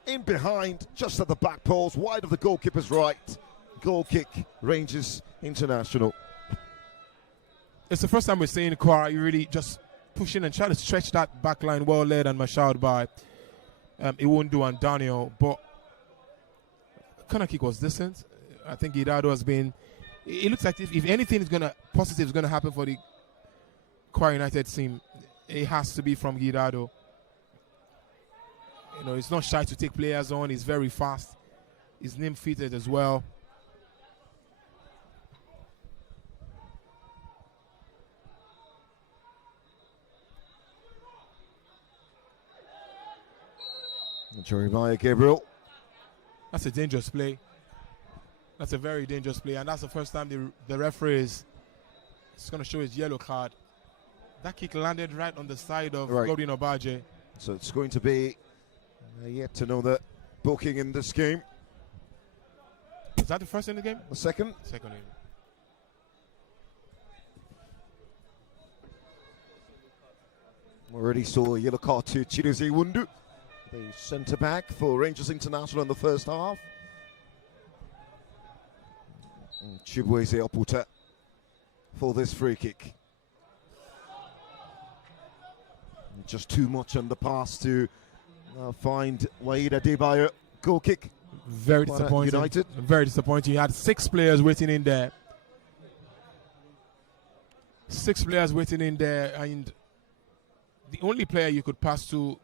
in behind, just at the back post, wide of the goalkeeper's right. Goal kick, Rangers International. It's the first time we're seeing KWARA really just pushing and trying to stretch that back line, well led and marshaled by Iwundu and Daniel. But corner kick was decent. I think Gidado has been. It looks like if anything is positive is gonna happen for the KWARA United team, it has to be from Gidado. You know, he's not shy to take players on. He's very fast. He's nimble-footed as well. Jeremiah Gabriel. That's a dangerous play. That's a very dangerous play, and that's the first time the referee is going to show his yellow card. That kick landed right on the side of Godwin Obaje. So it's going to be yet to know the booking in this game. Is that the first in the game? The second? Second in. Already saw a yellow card to Chidozie Wundu, the centre back for Rangers International in the first half. Chibueze Oputa for this free kick. Just too much on the pass to find Waheed Adebayo. Goal kick. Very disappointing. United. Very disappointing. You had 6 players waiting in there. 6 players waiting in there, and the only player you could pass to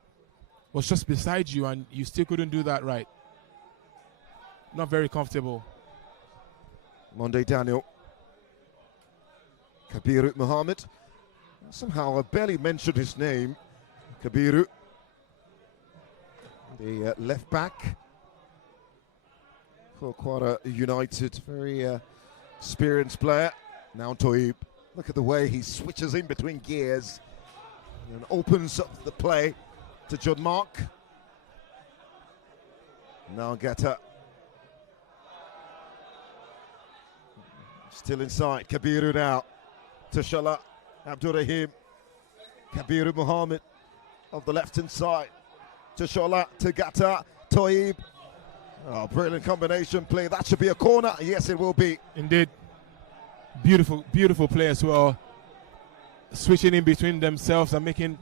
was just beside you, and you still couldn't do that right. Not very comfortable. Monday Daniel. Kabiru Mohammed. Somehow I barely mentioned his name. Kabiru. The left back for KWARA United. Very experienced player. Now Toib. Look at the way he switches in between gears and opens up the play to John Mark. Now Gata. Still inside. Kabiru now. To Shala Abdurrahim. Kabiru Mohammed of the left-hand side. To Shola, to Gata, Toib. Oh, brilliant combination play. That should be a corner. Yes, it will be. Indeed. Beautiful, beautiful play as well. Switching in between themselves and making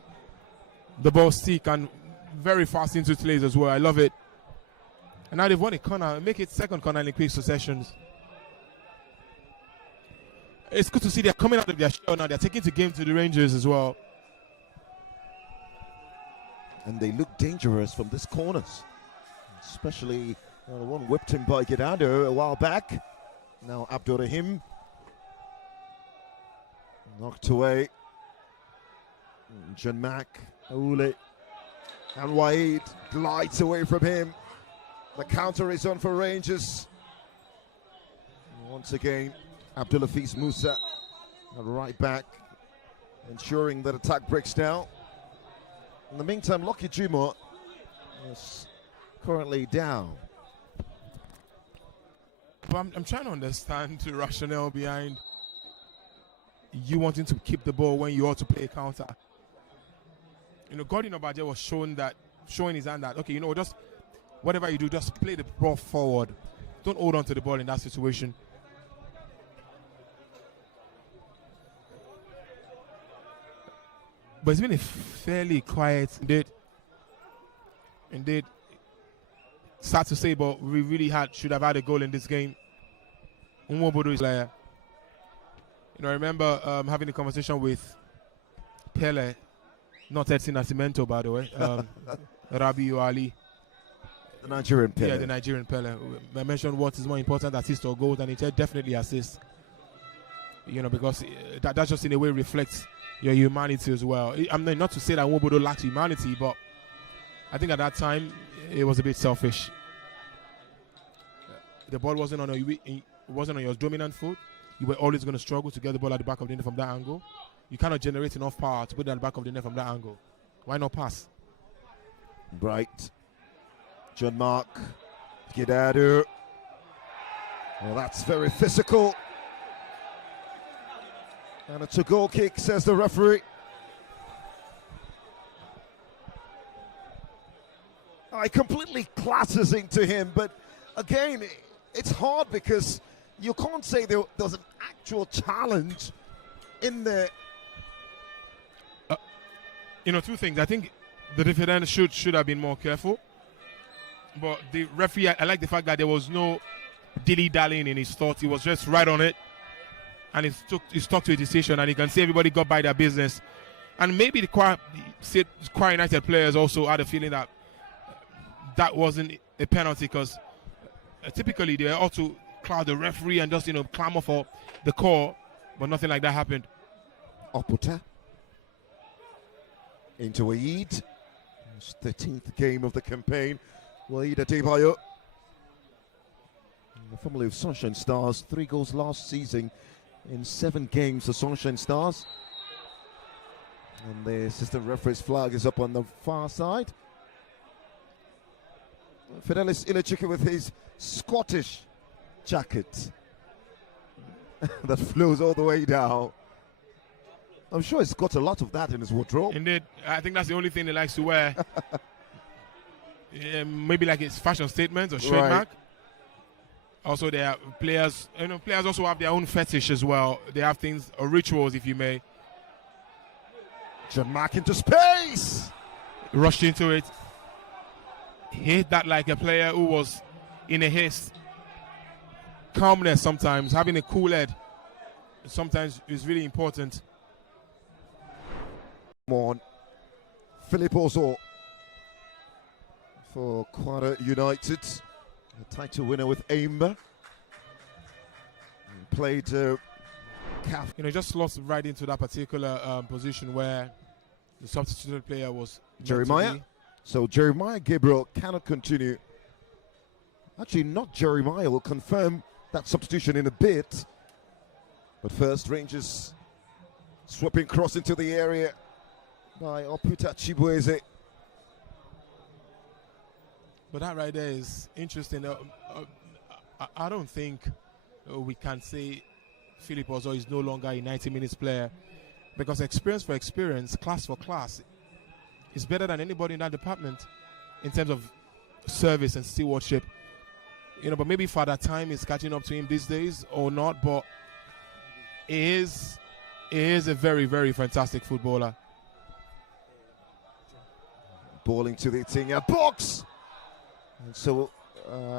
the ball stick, and very fast into plays as well. I love it. And now they've won a corner. Make it second corner in quick successions. It's good to see they're coming out of their shell now. They're taking the game to the Rangers as well. And they look dangerous from this corners. Especially the one whipped in by Gidado a while back. Now Abdurrahim. Knocked away. John Mack. Aoule. And Waheed glides away from him. The counter is on for Rangers. Once again, Abdulafiz Musa, right back, ensuring that attack breaks down. In the meantime, Lucky Juma is currently down. But I'm trying to understand the rationale behind you wanting to keep the ball when you ought to play a counter. You know, Godwin Obaje was showing his hand that, okay, you know, just whatever you do, just play the ball forward. Don't hold on to the ball in that situation. But it's been a fairly quiet, indeed. Sad to say, but we really should have had a goal in this game. Nwosu is player. You know, I remember having a conversation with Pele, not Edson Nascimento, by the way, Rabiu Ali. The Nigerian Pele. Yeah, the Nigerian Pele. I mentioned what is more important, assist or goals, and he said definitely assist. You know, because that just in a way reflects your humanity as well. I'm not to say that Nwosu lacks humanity, but I think at that time it was a bit selfish. The ball wasn't on your dominant foot. You were always going to struggle to get the ball at the back of the net from that angle. You cannot generate enough power to put it at the back of the net from that angle. Why not pass? Bright. John Mark. Gidadu. Well, that's very physical. And it's a goal kick, says the referee. I completely classes into him, but again, it's hard because you can't say there's an actual challenge in there. You know, 2 things. I think the defender should have been more careful. But the referee, I like the fact that there was no dilly-dallying in his thoughts. He was just right on it. And he stuck to a decision, and you can see everybody got by their business. And maybe the KWARA United players also had a feeling that that wasn't a penalty, because typically they ought to cloud the referee and just clamor for the call, but nothing like that happened. Oputa into Eid. 13th game of the campaign. Eid Adebayo, formerly of Sunshine Stars, 3 goals last season in 7 games for Sunshine Stars. And the assistant referee's flag is up on the far side. Fidelis Ilechike with his Scottish jacket that flows all the way down. I'm sure he's got a lot of that in his wardrobe. Indeed, I think that's the only thing he likes to wear. Maybe like his fashion statement or trademark. Right. Also, there are players. Players also have their own fetish as well. They have things or rituals, if you may. John Mark into space. Rushed into it. Hit that like a player who was in a haste. Calmness sometimes, having a cool head, sometimes is really important. Come on, Philip Ozo for KWARA United, a title winner with Aimba. Played CAF. Just slots right into that particular position where the substituted player was Jeremiah. So Jeremiah Gabriel cannot continue. Actually, not Jeremiah. Will confirm that substitution in a bit. But first, Rangers sweeping cross into the area by Oputa Chibueze. But that right there is interesting. I don't think we can say Philip Ozo is no longer a 90 minutes player, because experience for experience, class for class, is better than anybody in that department in terms of service and stewardship. But maybe Father Time is catching up to him these days or not, but he is a very, very fantastic footballer. Ball into the Tinga box. And so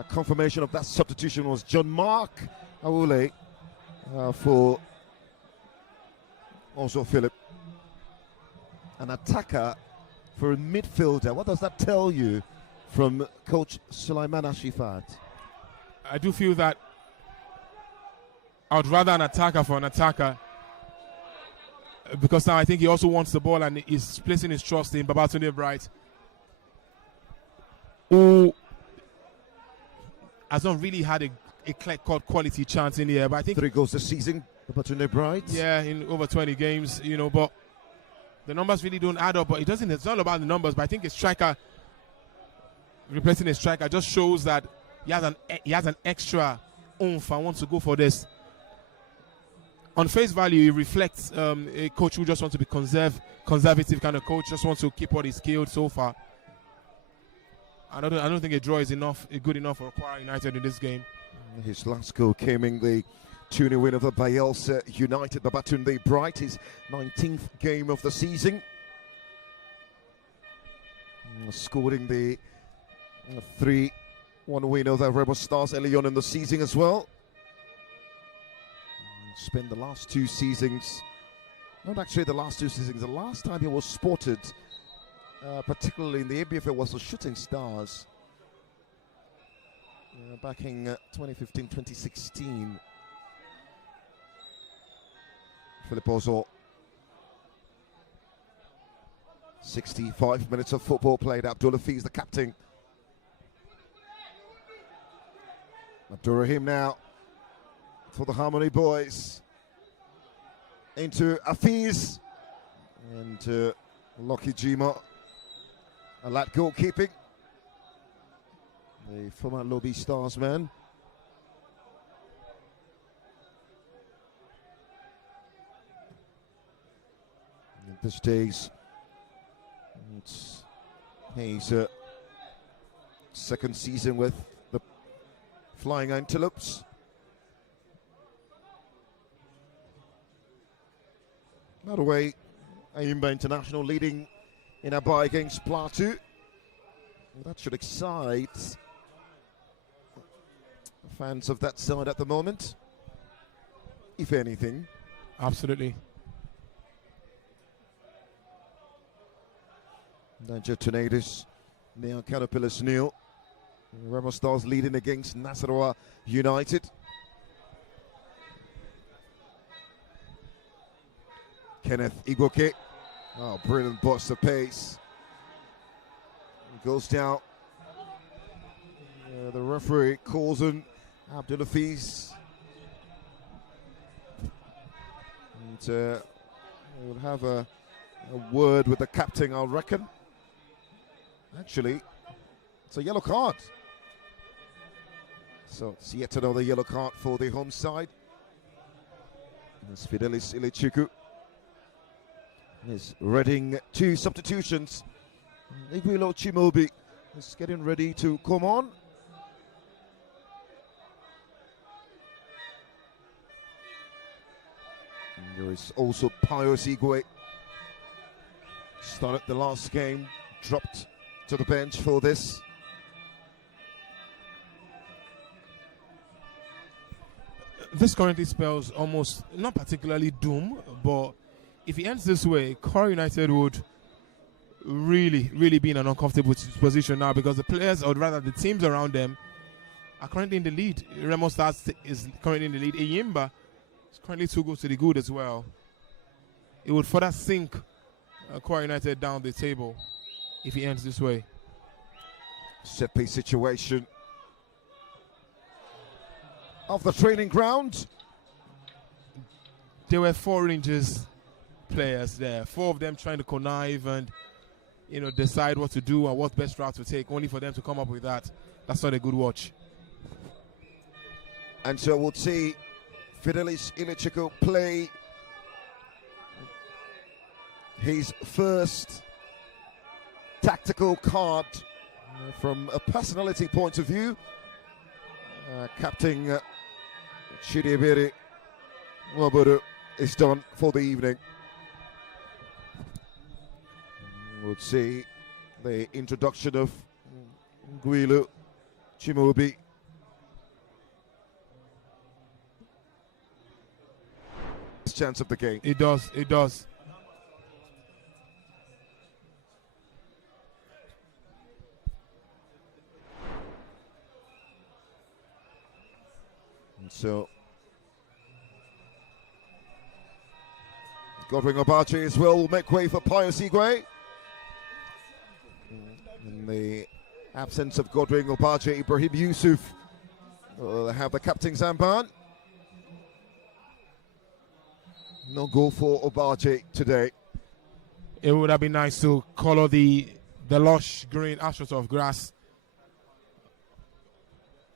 confirmation of that substitution was John Mark Awule for also Philip. An attacker for a midfielder. What does that tell you from Coach Sulaiman Ashifat? I do feel that I would rather an attacker for an attacker, because now I think he also wants the ball and is placing his trust in Babatunde Bright, who has not really had a clear-cut quality chance in here. But I think 3 goals this season, Babatunde Bright. Yeah, in over 20 games, but the numbers really don't add up. But it's not about the numbers, but I think a striker replacing a striker just shows that he has an extra oomph and wants to go for this. On face value, he reflects a coach who just wants to be conservative kind of coach, just wants to keep what he's killed so far. I don't think a draw is good enough for KWARA United in this game. His last goal came in the 2-0 win over Bayelsa United. Babatunde Bright, his 19th game of the season. Scored in the 3-1 win over Rebel Stars early on in the season as well. Spent the last 2 seasons, not actually the last 2 seasons, the last time he was spotted, particularly in the NPFL, was the Shooting Stars back in 2015-2016. Philip Ozo. 65 minutes of football played. Abdullah Fiz, the captain. Abdurrahim now for the Harmony Boys. Into Afiz. And Lucky Jima. A lot goalkeeping. The former Lobby Stars man. In this days, it's his second season with the Flying Antelopes. By the way, Ayimba International leading in a bye against Plateau. Well, that should excite fans of that side at the moment, if anything. Absolutely. Niger Tornadoes, Neon Caterpillars nil. Remo Stars leading against Nasarawa United. Kenneth Igoke. Oh, brilliant burst of pace. He goes down. The referee calls on Abdulafiz. And we'll have a word with the captain, I reckon. Actually, it's a yellow card. So it's yet another yellow card for the home side. It's Fidelis Ilechukwu. Is Reading 2 substitutions. Igwilo Chimobi is getting ready to come on. And there is also Pius Igwe. Started the last game, dropped to the bench for this. This currently spells almost, not particularly doom, but if he ends this way, KWARA United would really be in an uncomfortable position now, because the players, or rather the teams around them, are currently in the lead. Remo Stars is currently in the lead. Eyimba is currently 2 goals to the good as well. It would further sink KWARA United down the table if he ends this way. Set piece situation of the training ground. There were 4 Rangers players there, 4 of them trying to connive and decide what to do and what best route to take, only for them to come up with that. That's not a good watch. And so we'll see Fidelis Ilechukwu play his first tactical card from a personality point of view. Captain Chidiebere Nwaburu is done for the evening. We'll see the introduction of Igwilo Chimobi. Chance of the game. It does. And so Godwin Obache as well will make way for Pius Igwe. In the absence of Godwin Obache, Ibrahim Yusuf will have the captain's armband. No goal for Obache today. It would have been nice to color the lush green astroturf grass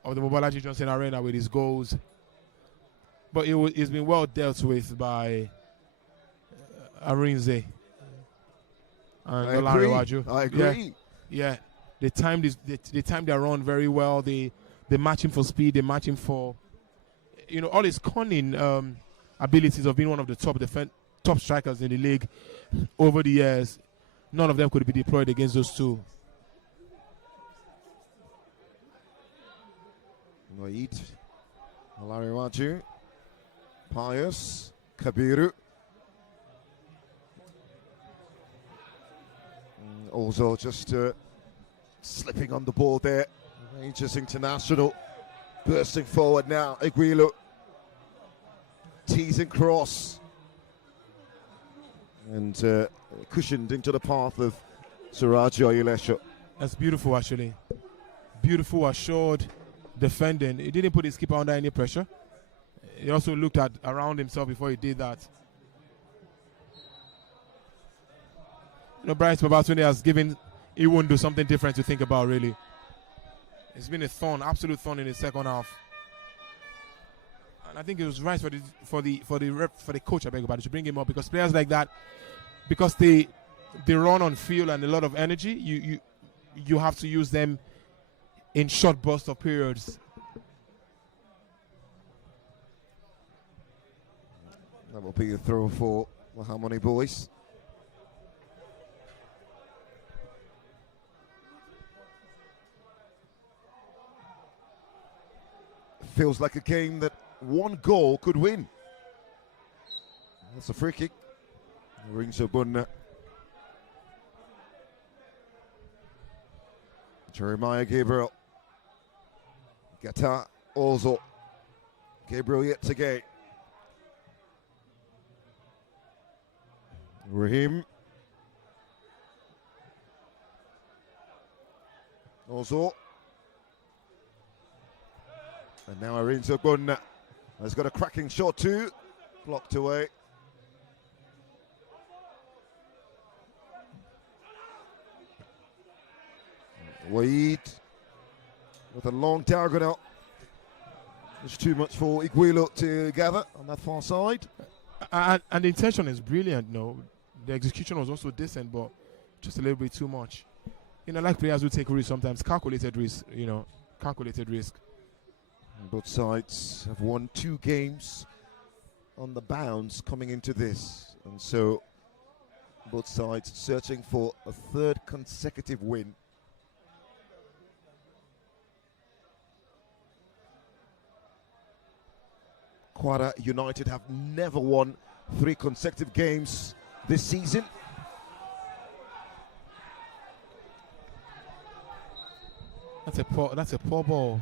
of the Mobolaji Johnson Arena with his goals. But it's been well dealt with by Arinze and Olanrewaju. I agree. Yeah. They timed their run very well. They match him for speed. They match him for all his cunning abilities of being one of the top strikers in the league over the years. None of them could be deployed against those two. Noid, Olanrewaju, Pius, Kabiru. Also just slipping on the ball there. Rangers International bursting forward now. Igwilo teasing cross and cushioned into the path of Suraji Oyelesho. That's beautiful, actually. Beautiful, assured defending. He didn't put his keeper under any pressure. He also looked around himself before he did that. Bryce Babatunde has given Iwundu something different to think about, really. It's been a thorn, absolute thorn in the second half. And I think it was right for the coach, I beg your pardon, to bring him up, because players like that, because they run on field and a lot of energy, you have to use them in short bursts of periods. That will be a throw for the Harmony boys. Feels like a game that one goal could win. That's a free kick. Rings Obunna. Jeremiah Gabriel Gata Ozo. Gabriel Yetzige. Raheem. Ozo. And now Arinzo Gunna has got a cracking shot too. Blocked away. Wade with a long diagonal. It's too much for Iguilo to gather on that far side. And the intention is brilliant, no. The execution was also decent, but just a little bit too much. You know, like players who take risks sometimes, calculated risk, you know, calculated risk. Both sides have won 2 games on the bounce coming into this. And so both sides searching for a 3rd consecutive win. KWARA United have never won 3 consecutive games this season. That's a poor ball.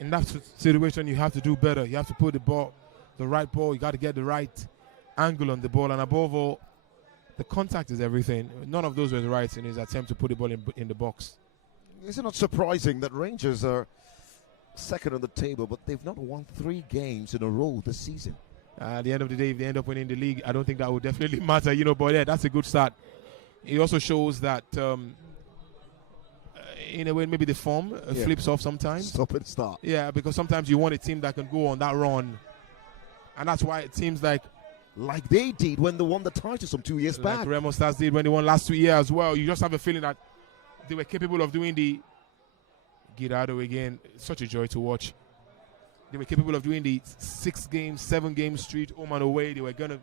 In that situation, you have to do better. You have to put the right ball. You got to get the right angle on the ball, and above all, the contact is everything. None of those were right in his attempt to put the ball in the box. Is it not surprising that Rangers are 2nd on the table, but they've not won 3 games in a row this season? At the end of the day, if they end up winning the league, I don't think that would definitely matter, you know. But yeah, that's a good start. It also shows that, in a way, maybe the form flips off sometimes. Stop and start. Yeah, because sometimes you want a team that can go on that run, and that's why it seems like they did when they won the title some 2 years back. Like Remo Stars did when they won last 2 years as well. You just have a feeling that they were capable of doing the Girado again. Such a joy to watch. They were capable of doing the 6-game, 7-game street home and away. They were going to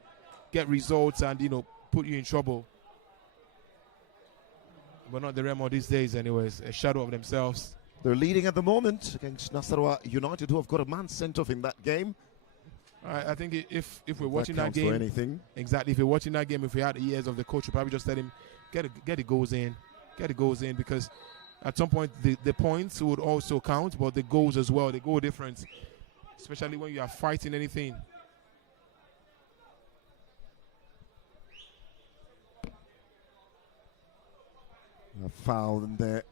get results and, you know, put you in trouble. But not the Remo these days anyways. A shadow of themselves. They're leading at the moment against Nasarawa United, who have got a man sent off in that game. I think if we're watching that game, for anything. Exactly. If we're watching that game, if we had the ears of the coach, we'd probably just let him get the goals in. Get the goals in, because at some point the points would also count, but the goals as well, the goal difference, especially when you are fighting anything. A foul in there.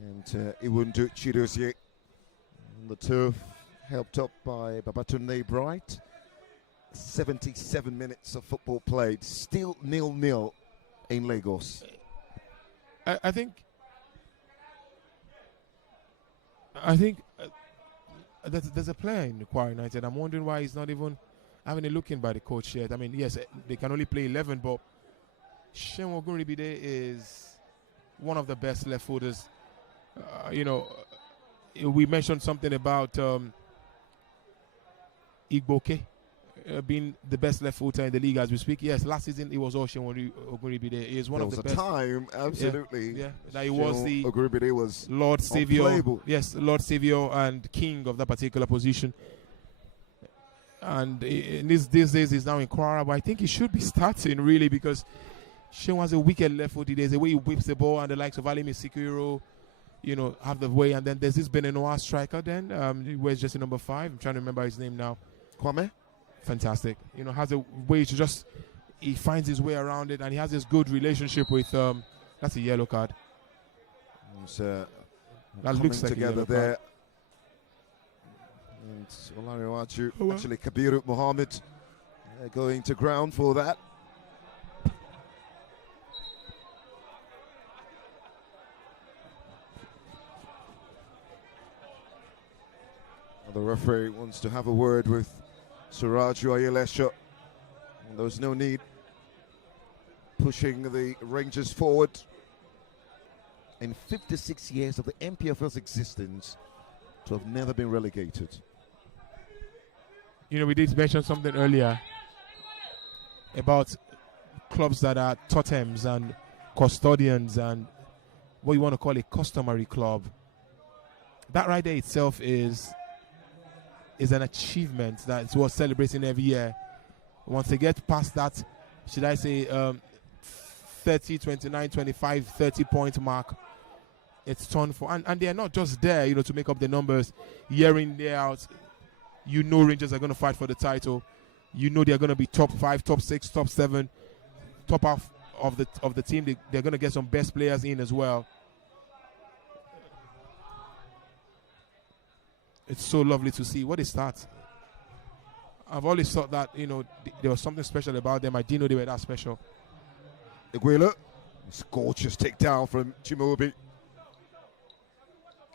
And Iwundu Chidozie on the turf, helped up by Babatunde Bright. 77 minutes of football played, still 0-0 in Lagos. I think there's a player in the KWARA United. I'm wondering why he's not even having a look in by the coach yet. I mean, yes, they can only play 11, but Shenwo Guribide is one of the best left footers. You know, we mentioned something about Igboke being the best left footer in the league as we speak. Yes, last season it was all Shenwo Guribide. He is one of the best. There was a time, absolutely. Yeah, that he was the Guribide was Lord Savior. Unplayable. Yes, Lord Savior and King of that particular position. And in these days he's now in KWARA, but I think he should be starting really, because Shenwo has a wicked left foot. There's a way he whips the ball, and the likes of Alimi Sikiro, you know, have the way. And then there's this Benenoa striker then, where's just number 5. I'm trying to remember his name now. Kwame? Fantastic. You know, has a way to just, he finds his way around it, and he has this good relationship with, that's a yellow card. That looks like together there. Card. And Olariwaju, actually Kabiru Mohammed going to ground for that. The referee wants to have a word with Suraju Ayelesha. There was no need pushing the Rangers forward. In 56 years of the NPFL's existence, to have never been relegated. You know, we did mention something earlier about clubs that are totems and custodians and what you want to call a customary club. That right there itself is an achievement that's worth celebrating every year. Once they get past that, should I say 30, 29, 25, 30 point mark, it's turned for. And they're not just there, you know, to make up the numbers year in, year out. You know Rangers are going to fight for the title. You know they're going to be top 5, top 6, top 7, top half of the team. They're going to get some best players in as well. It's so lovely to see. What a start. I've always thought that, you know, there was something special about them. I didn't know they were that special. Iguila. It's a gorgeous takedown from Chimobi.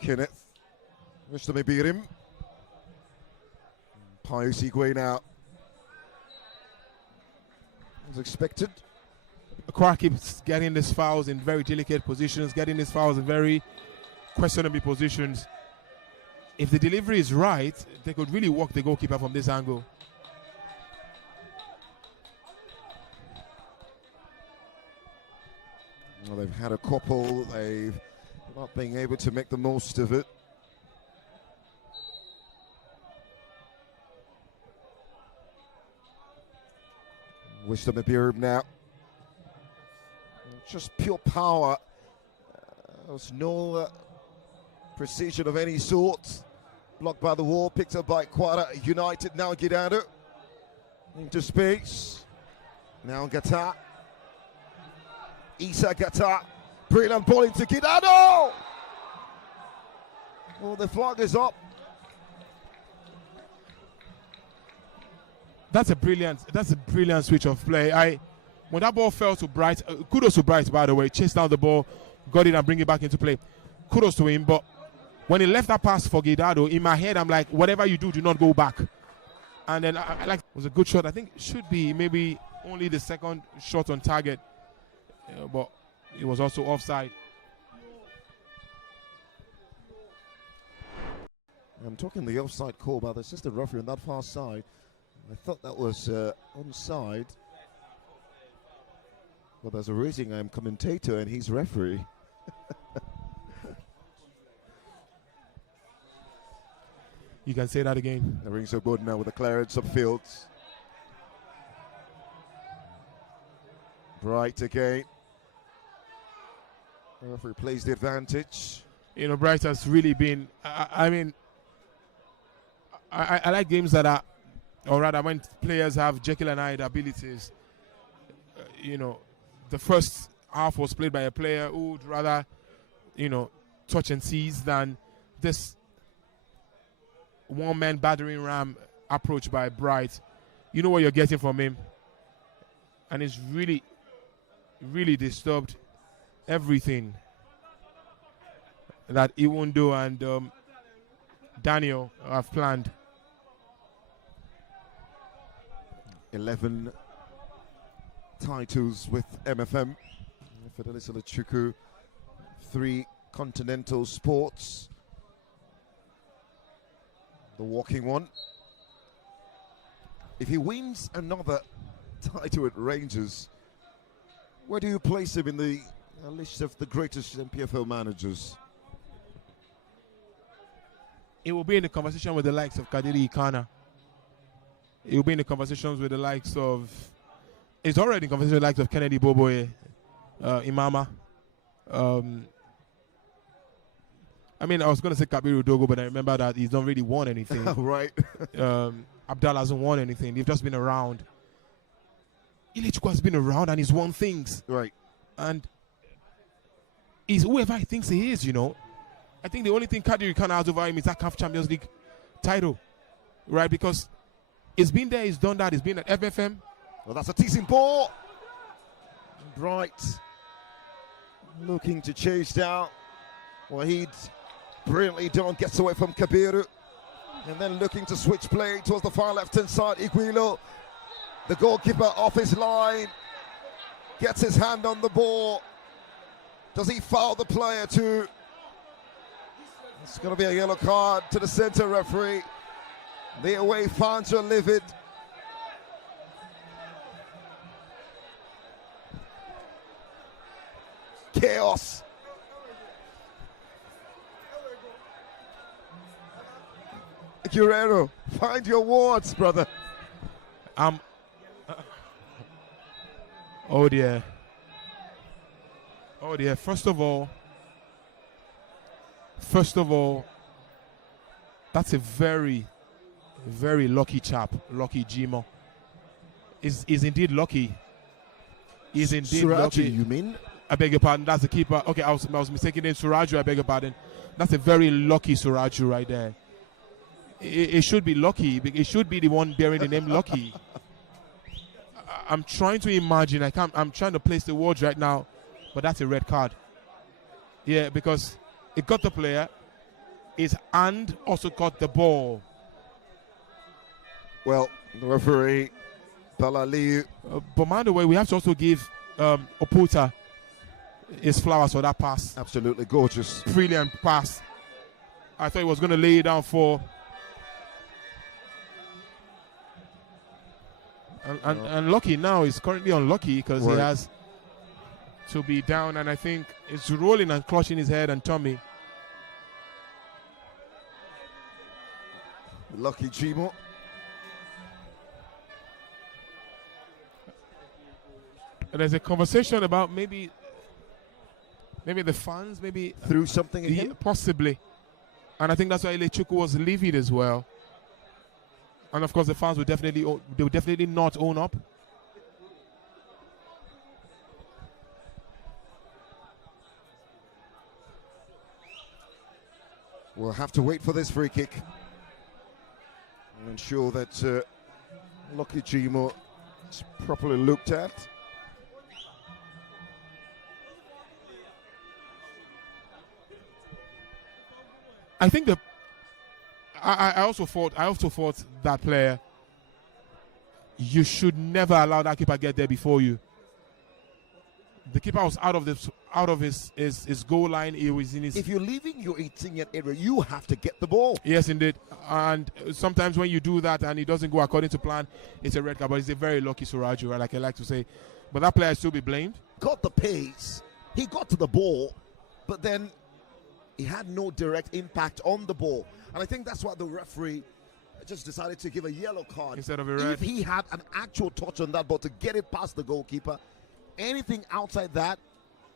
Kenneth. Wish to beat him. Pius Igwe now. As expected. KWARA keeps getting these fouls in very delicate positions, getting these fouls in very questionable positions. If the delivery is right, they could really walk the goalkeeper from this angle. Well, they've had a couple. They've not been able to make the most of it. Wish them a beer now. Just pure power. There's no precision of any sort. Blocked by the wall, picked up by KWARA United. Now Gidado into space. Now Gata. Isa Gata. Brilliant ball into Gidado. Oh, the flag is up. That's a brilliant switch of play. When that ball fell to Bright, kudos to Bright, by the way, chased down the ball, got it and bring it back into play. Kudos to him, but when he left that pass for Gidado, in my head, I'm like, whatever you do not go back. And then I like, it was a good shot. I think it should be maybe only the second shot on target, but it was also offside. I'm talking the offside call by the assistant referee on that far side. I thought that was onside. Well, there's a Racing commentator and he's referee. You can say that again. The rings are good now with the clearance upfield. Bright again. The referee plays the advantage. You know, Bright has really been, I mean, I like games that are, or rather when players have Jekyll and Hyde abilities. You know, the first half was played by a player who would rather, you know, touch and seize than this one-man battering ram approach by Bright. You know what you're getting from him. And it's really, really disturbed everything that Iwundo and Daniel have planned. 11 titles with MFM. Fidelis Olachuku, 3 continental sports. The walking one. If he wins another title at Rangers, where do you place him in the list of the greatest NPFL managers? It will be in the conversation with the likes of Kadiri Ikana. It will be in the conversations with the likes of, it's already in conversation with the likes of Kennedy Boboye, Imama. I mean, I was going to say Kabiru Dogo, but I remember that he's not really won anything. Right. Abdallah hasn't won anything. They've just been around. Ilechukwu has been around and he's won things. Right. And he's whoever he thinks he is, you know. I think the only thing Kadiri Ikana has over him is that CAF Champions League title. Right? Because he's been there, he's done that, he's been at FFM. Well, that's a teasing ball. Bright looking to chase down. Wahid brilliantly done, gets away from Kabiru. And then looking to switch play towards the far left-hand side. Iguilo, the goalkeeper off his line. Gets his hand on the ball. Does he foul the player too? It's going to be a yellow card to the center referee. The away fans are livid. Chaos. Guerrero, find your words, brother. Oh dear. Oh dear. First of all, First of all, that's a very, very lucky chap, Lucky Jimo. Is indeed lucky. Is indeed Suraju, lucky. you mean? I beg your pardon. That's the keeper. Okay, I was mistaken in Suraju. I beg your pardon. That's a very lucky Suraju right there. It should be Lucky. It should be the one bearing the name Lucky. I'm trying to imagine. I'm trying to place the words right now, but that's a red card. Yeah, because it got the player. His hand also caught the ball. Well, the referee, Balaliu. But by the way, we have to also give Oputa his flowers for that pass. Absolutely gorgeous. Brilliant pass. I thought he was going to lay it down for. And Lucky now is currently unlucky because he has to be down, and I think it's rolling and clutching his head and tummy. Lucky Jimo. And there's a conversation about maybe the fans Threw something at him? possibly, and I think that's why Ilechuku was livid as well. And of course, the fans will definitely not own up. We'll have to wait for this free kick and ensure that Lucky Jimo is properly looked at. I think I also thought that player, you should never allow that keeper get there before you. The keeper was out of his goal line. He was in his. If you're leaving your 18-yard area, you have to get the ball. Yes, indeed. And sometimes when you do that and it doesn't go according to plan, it's a red card. But it's a very lucky Suraju, like I like to say. But that player still be blamed. Got the pace. He got to the ball, but then he had no direct impact on the ball. And I think that's why the referee just decided to give a yellow card Instead of a red. If he had an actual touch on that ball to get it past the goalkeeper, anything outside that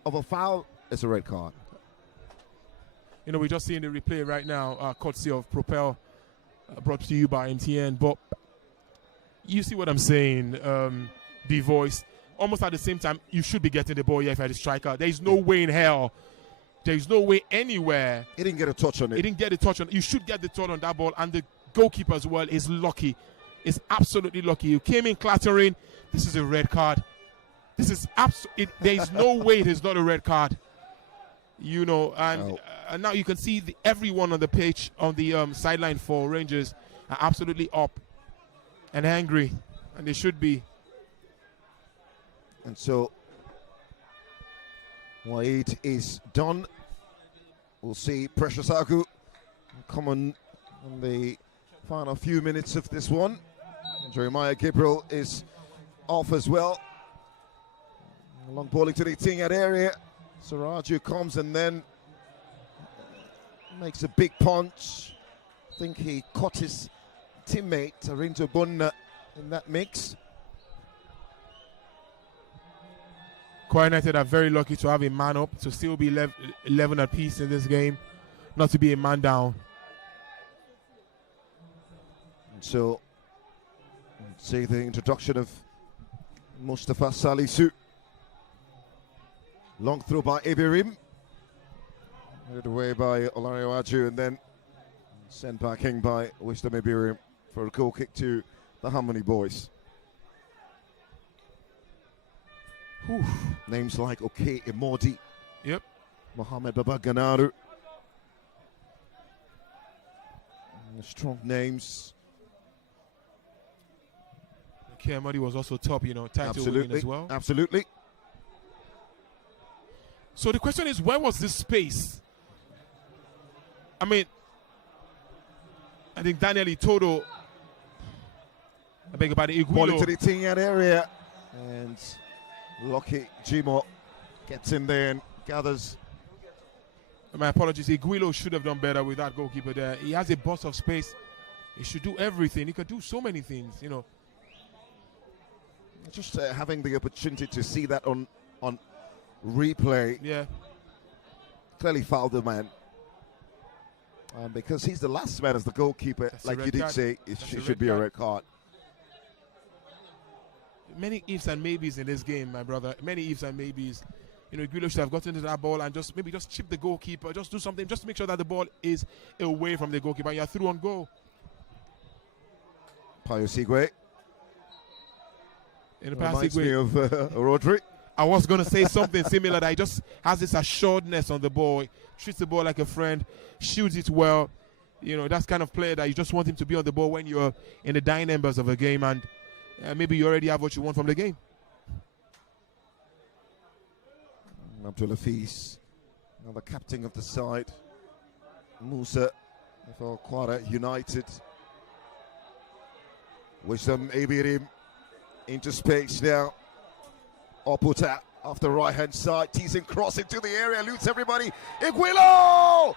of a foul is a red card. You know, we're just seeing the replay right now, courtesy of Propel, brought to you by MTN. But you see what I'm saying, the voice. Almost at the same time, you should be getting the ball here if you're the striker. There is no way in hell. There is no way anywhere. He didn't get a touch on it. He didn't get a touch on it. You should get the touch on that ball. And the goalkeeper as well is lucky. Is absolutely lucky. You came in clattering. This is a red card. This is absolutely. There is no way it is not a red card. You know, and now you can see everyone on the pitch, on the sideline for Rangers, are absolutely up and angry, and they should be. And so, Wade is done. We'll see Precious Agu come on in the final few minutes of this one. And Jeremiah Gabriel is off as well. Long balling to the 18-yard area. Suraju comes and then makes a big punch. I think he caught his teammate Arinto Bunna in that mix. KWARA United are very lucky to have a man up, to still be 11 apiece in this game, not to be a man down. And so, see the introduction of Mustafa Salisu. Long throw by Ibirim. Headed away by Olarewaju and then sent back in by Wisdom Ibirim for a goal kick to the Harmony boys. Whew. Names like Oke Imodi. Yep. Mohamed Baba Ganaru. Strong names. Kemadi was also top, you know, title winning as well. Absolutely. So the question is, where was this space? I mean, I think Daniel Itodo, I beg your pardon, Ball into Iguilo. the 10-yard area. And Lucky Jimo gets in there and gathers. My apologies, Iguilo should have done better with that goalkeeper there. He has a burst of space. He should do everything. He could do so many things, you know. Just having the opportunity to see that on replay. Yeah. Clearly fouled the man. Because he's the last man as the goalkeeper, That's a like red you did card. say, That's a it red should be a card. red card. Many ifs and maybes in this game, my brother. Many ifs and maybes. You know, Guilo should have gotten into that ball and maybe just chip the goalkeeper, just do something, just to make sure that the ball is away from the goalkeeper. You're through on goal. Payo Sigwe In the past, reminds me of Rodri. I was going to say something similar, that he just has this assuredness on the ball, treats the ball like a friend, shoots it well. You know, that's kind of player that you just want him to be on the ball when you're in the dying embers of a game, and maybe you already have what you want from the game. Abdul Hafiz, now the captain of the side. Musa for KWARA United. Wisdom Abirim into space now. Oputa off the right hand side, teasing cross into the area, loots everybody. Iguilo!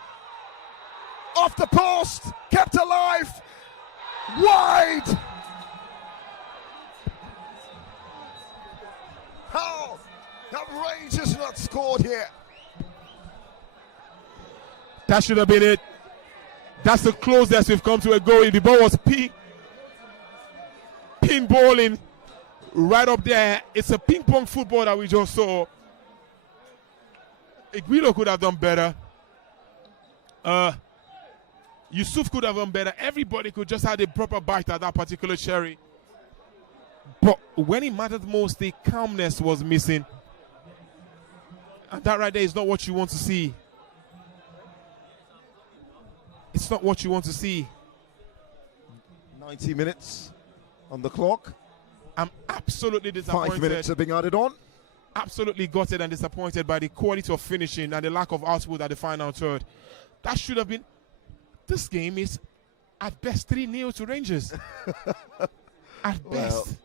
Off the post, kept alive, wide! How? That range is not scored here. That should have been it. That's the closest we've come to a goal. If the ball was pinballing right up there, it's a ping pong football that we just saw. Iguilo could have done better. Yusuf could have done better. Everybody could just have a proper bite at that particular cherry. But when it mattered most, the calmness was missing. And that right there is not what you want to see. It's not what you want to see. 90 minutes on the clock. I'm absolutely disappointed. 5 minutes are being added on. Absolutely gutted and disappointed by the quality of finishing and the lack of output at the final third. That should have been... This game is at best 3-0 to Rangers. At best.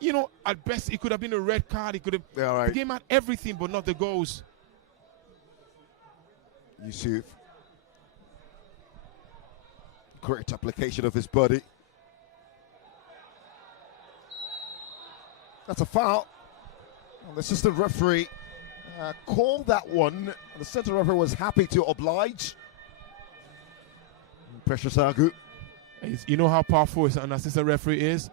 You know, at best it could have been a red card. It could have... Yeah, right. The game had everything but not the goals. Yusuf. Great application of his body. That's a foul. And the assistant referee called that one. The centre referee was happy to oblige. Precious Agu. You know how powerful an assistant referee is?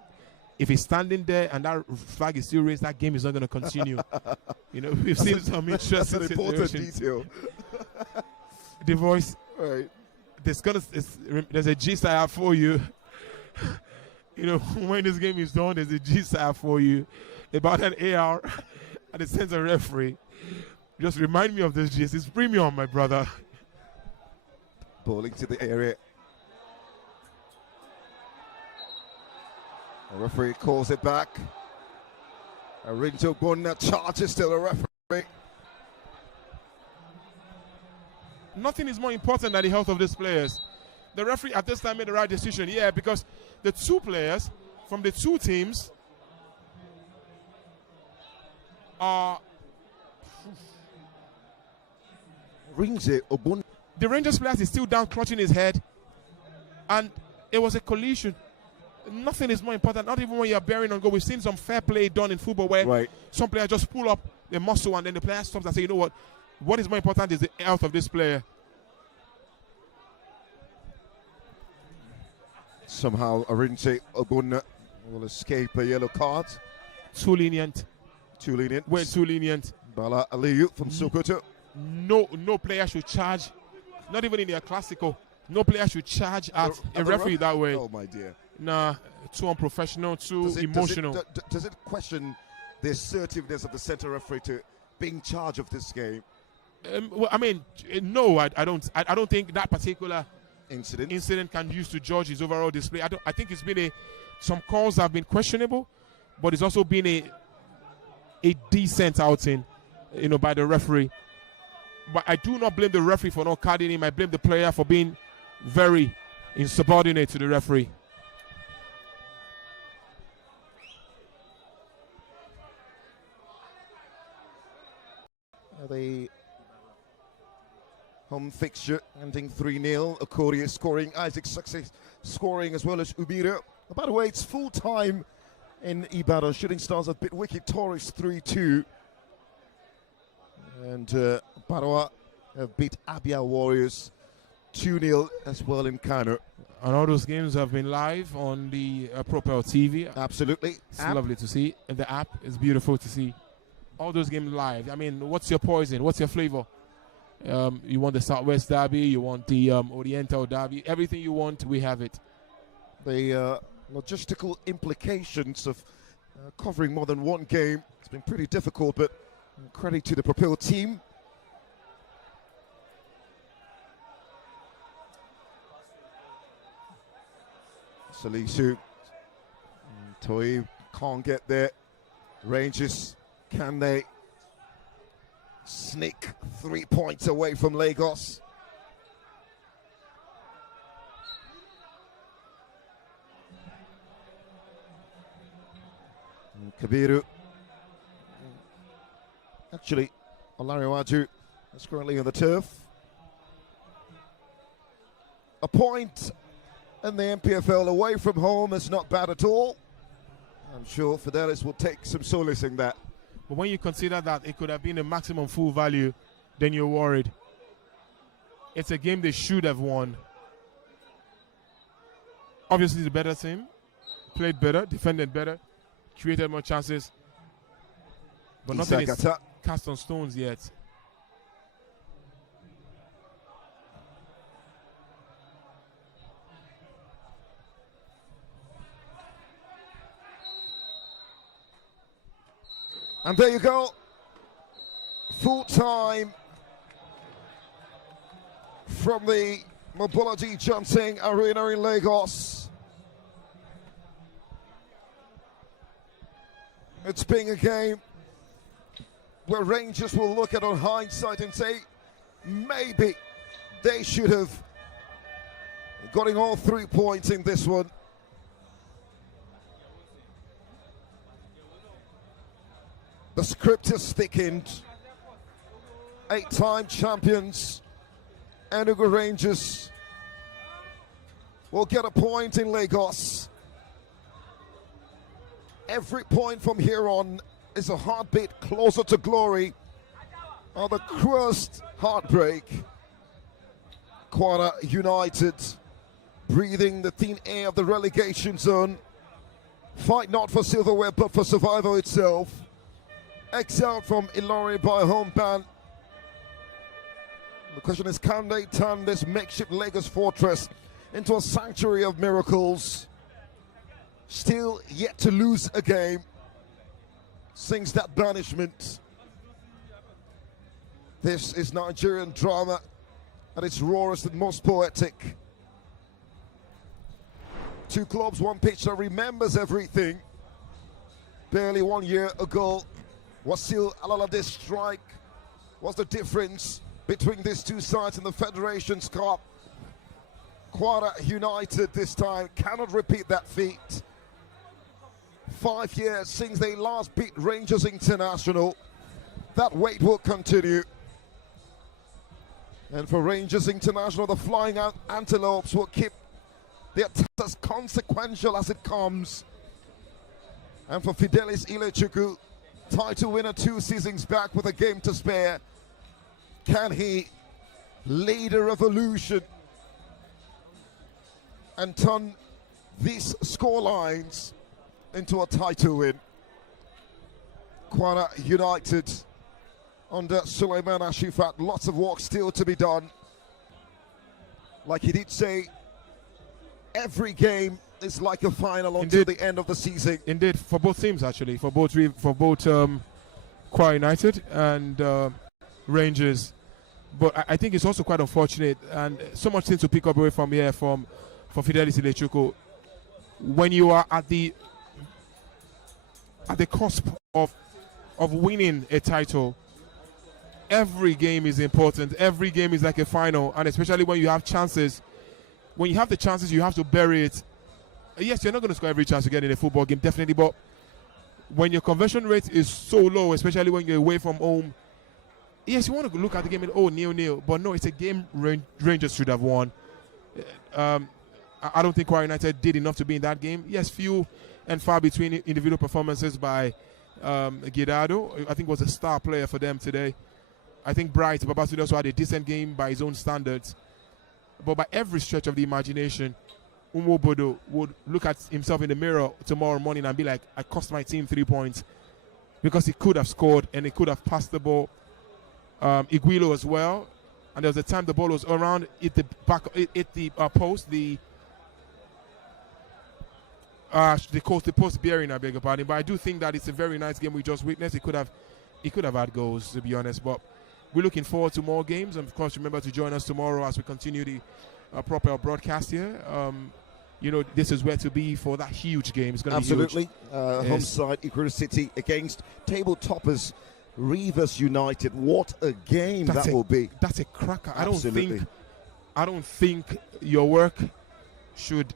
If he's standing there and that flag is still raised, that game is not going to continue. You know, we've seen some interesting That's an important situations. detail. The voice, Right. there's a gist I have for you. You know, when this game is done, there's a gist I have for you about an AR and the center referee. Just remind me of this gist. It's premium, my brother. Ball into the area. The referee calls it back. Arinto Bonna charges to the referee. Nothing is more important than the health of these players. The referee at this time made the right decision, yeah, because the two players from the two teams are... Rings it, Obun. The Rangers player is still down, clutching his head, and it was a collision. Nothing is more important, not even when you're bearing on goal. We've seen some fair play done in football where some players just pull up the muscle and then the player stops and say, you know what is more important is the health of this player. Somehow Arinte Obunna will escape a yellow card. Too lenient. Too lenient. We're too lenient. Bala Aliyu from Sokoto. No player should charge, not even in their classical. No player should charge at a referee that way. Oh my dear. Nah, too unprofessional, too emotional. Does it question the assertiveness of the centre referee to be in charge of this game? Well, I mean, no, I don't. I don't think that particular incident can be used to judge his overall display. I think it's been some calls have been questionable, but it's also been a decent outing, you know, by the referee. But I do not blame the referee for not carding him. I blame the player for being very insubordinate to the referee. The home fixture ending 3-0. Okorie scoring, Isaac Success scoring as well as Ubiro. By the way, it's full time in Ibadan. Shooting Stars have beat Wicked Tourists 3-2. And Barawa have beat Abia Warriors 2-0 as well in Kano. And all those games have been live on the Propel TV. Absolutely. It's lovely to see. And the app is beautiful to see. All those games live. I mean, what's your poison? What's your flavor? You want the Southwest Derby, you want the Oriental Derby, everything you want, we have it. The logistical implications of covering more than one game, it's been pretty difficult, but credit to the Propel team. Salisu, Toi can't get there. Rangers, can they sneak 3 points away from Lagos? Kabiru. Actually, Olariwaju is currently on the turf. A point in the NPFL away from home is not bad at all. I'm sure Fidelis will take some solace in that. But when you consider that it could have been a maximum full value, then you're worried. It's a game they should have won. Obviously the better team, played better, defended better, created more chances. But nothing is cast on stones yet. And there you go. Full time from the Mobology Johnson Arena in Lagos. It's been a game where Rangers will look at on hindsight and say, maybe they should have gotten all 3 points in this one. The script is thickened. 8-time champions, Enugu Rangers will get a point in Lagos. Every point from here on is a heartbeat closer to glory or the cruelest heartbreak. KWARA United breathing the thin air of the relegation zone. Fight not for silverware but for survival itself. Exiled from Ilori by a home ban. The question is, can they turn this makeshift Lagos fortress into a sanctuary of miracles? Still yet to lose a game since that banishment. This is Nigerian drama at its rawest and most poetic. Two clubs, one pitch that remembers everything. Barely 1 year ago, Wasil Alalade's strike was the difference between these two sides in the Federation's Cup. KWARA United this time cannot repeat that feat. 5 years since they last beat Rangers International. That wait will continue. And for Rangers International, the Flying Antelopes will keep their test as consequential as it comes. And for Fidelis Ilechukwu, title winner 2 seasons back with a game to spare, can he lead a revolution and turn these scorelines into a title win? KWARA United under Suleiman Ashifat, lots of work still to be done. Like he did say, every game is like a final until the end of the season. Indeed, for both teams actually, for both KWARA United and Rangers. But I think it's also quite unfortunate, and so much things to pick up away from here for Fidelis Ilechukwu. When you are at the cusp of winning a title, every game is important. Every game is like a final, and especially when you have chances. When you have the chances, you have to bury it. Yes, you're not going to score every chance you get in a football game, definitely, but when your conversion rate is so low, especially when you're away from home, yes, you want to look at the game and, 0-0, but no, it's a game Rangers should have won. I don't think KWARA United did enough to be in that game. Yes, few and far between individual performances by Gidado. I think was a star player for them today. I think Bright Babatunde also had a decent game by his own standards. But by every stretch of the imagination, Umobodo would look at himself in the mirror tomorrow morning and be like, I cost my team 3 points, because he could have scored and he could have passed the ball. Iguilo as well. And there was a time the ball was around, hit the back, hit the post, the post bearing, I beg your pardon. But I do think that it's a very nice game we just witnessed. He could have had goals, to be honest. But we're looking forward to more games. And of course, remember to join us tomorrow as we continue the proper broadcast here. This is where to be for that huge game. It's going to be huge. Absolutely. Home side, Ikuru City against table toppers Rivers United. What a game that will be. That's a cracker. Absolutely. I don't think your work should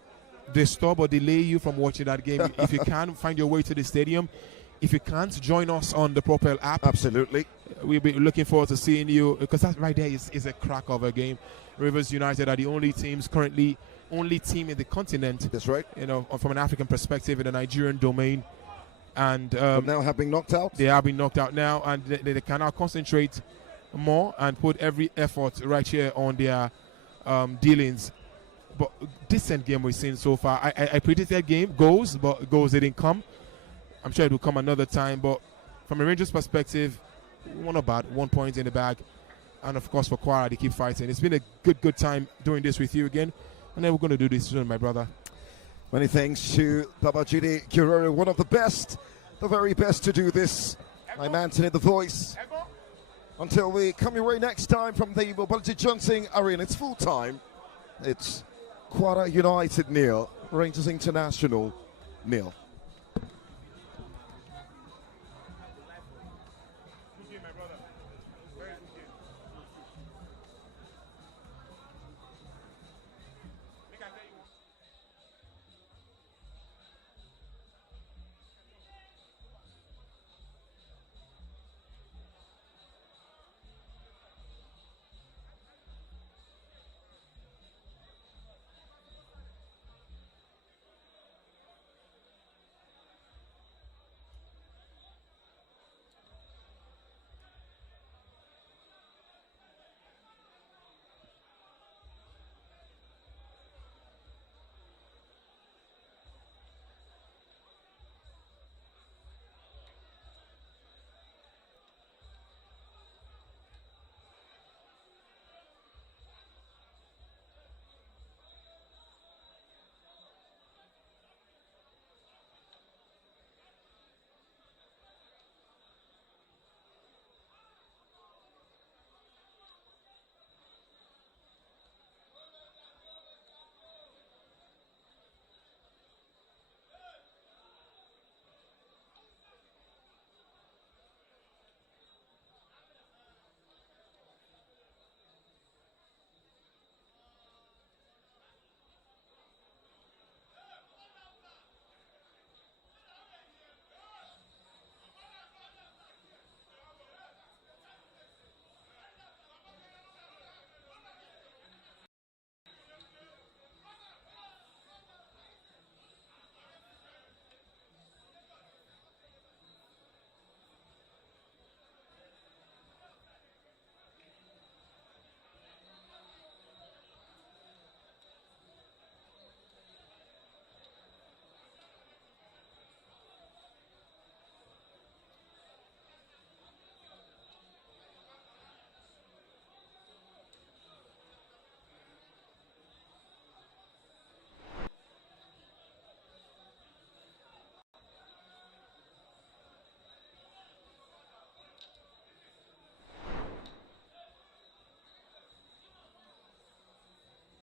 disturb or delay you from watching that game. If you can, find your way to the stadium. If you can't, join us on the Propel app. Absolutely. We'll be looking forward to seeing you, because that right there is a crack of a game. Rivers United are the only team in the continent. That's right. From an African perspective in the Nigerian domain. And but now have been knocked out. They have been knocked out now, and they can now concentrate more and put every effort right here on their dealings. But decent game we've seen so far. I predicted goals, but goals didn't come. I'm sure it will come another time. But from a Rangers perspective, not about 1 point in the bag. And of course for KWARA, they keep fighting. It's been a good time doing this with you again. And then we're going to do this soon, my brother. Many thanks to Babajide Guerrero, one of the best, the very best to do this. I'm Anthony the Voice. Until we come your way next time from the Mobility Johnson Arena, it's full time. It's KWARA United 0, Rangers International 0.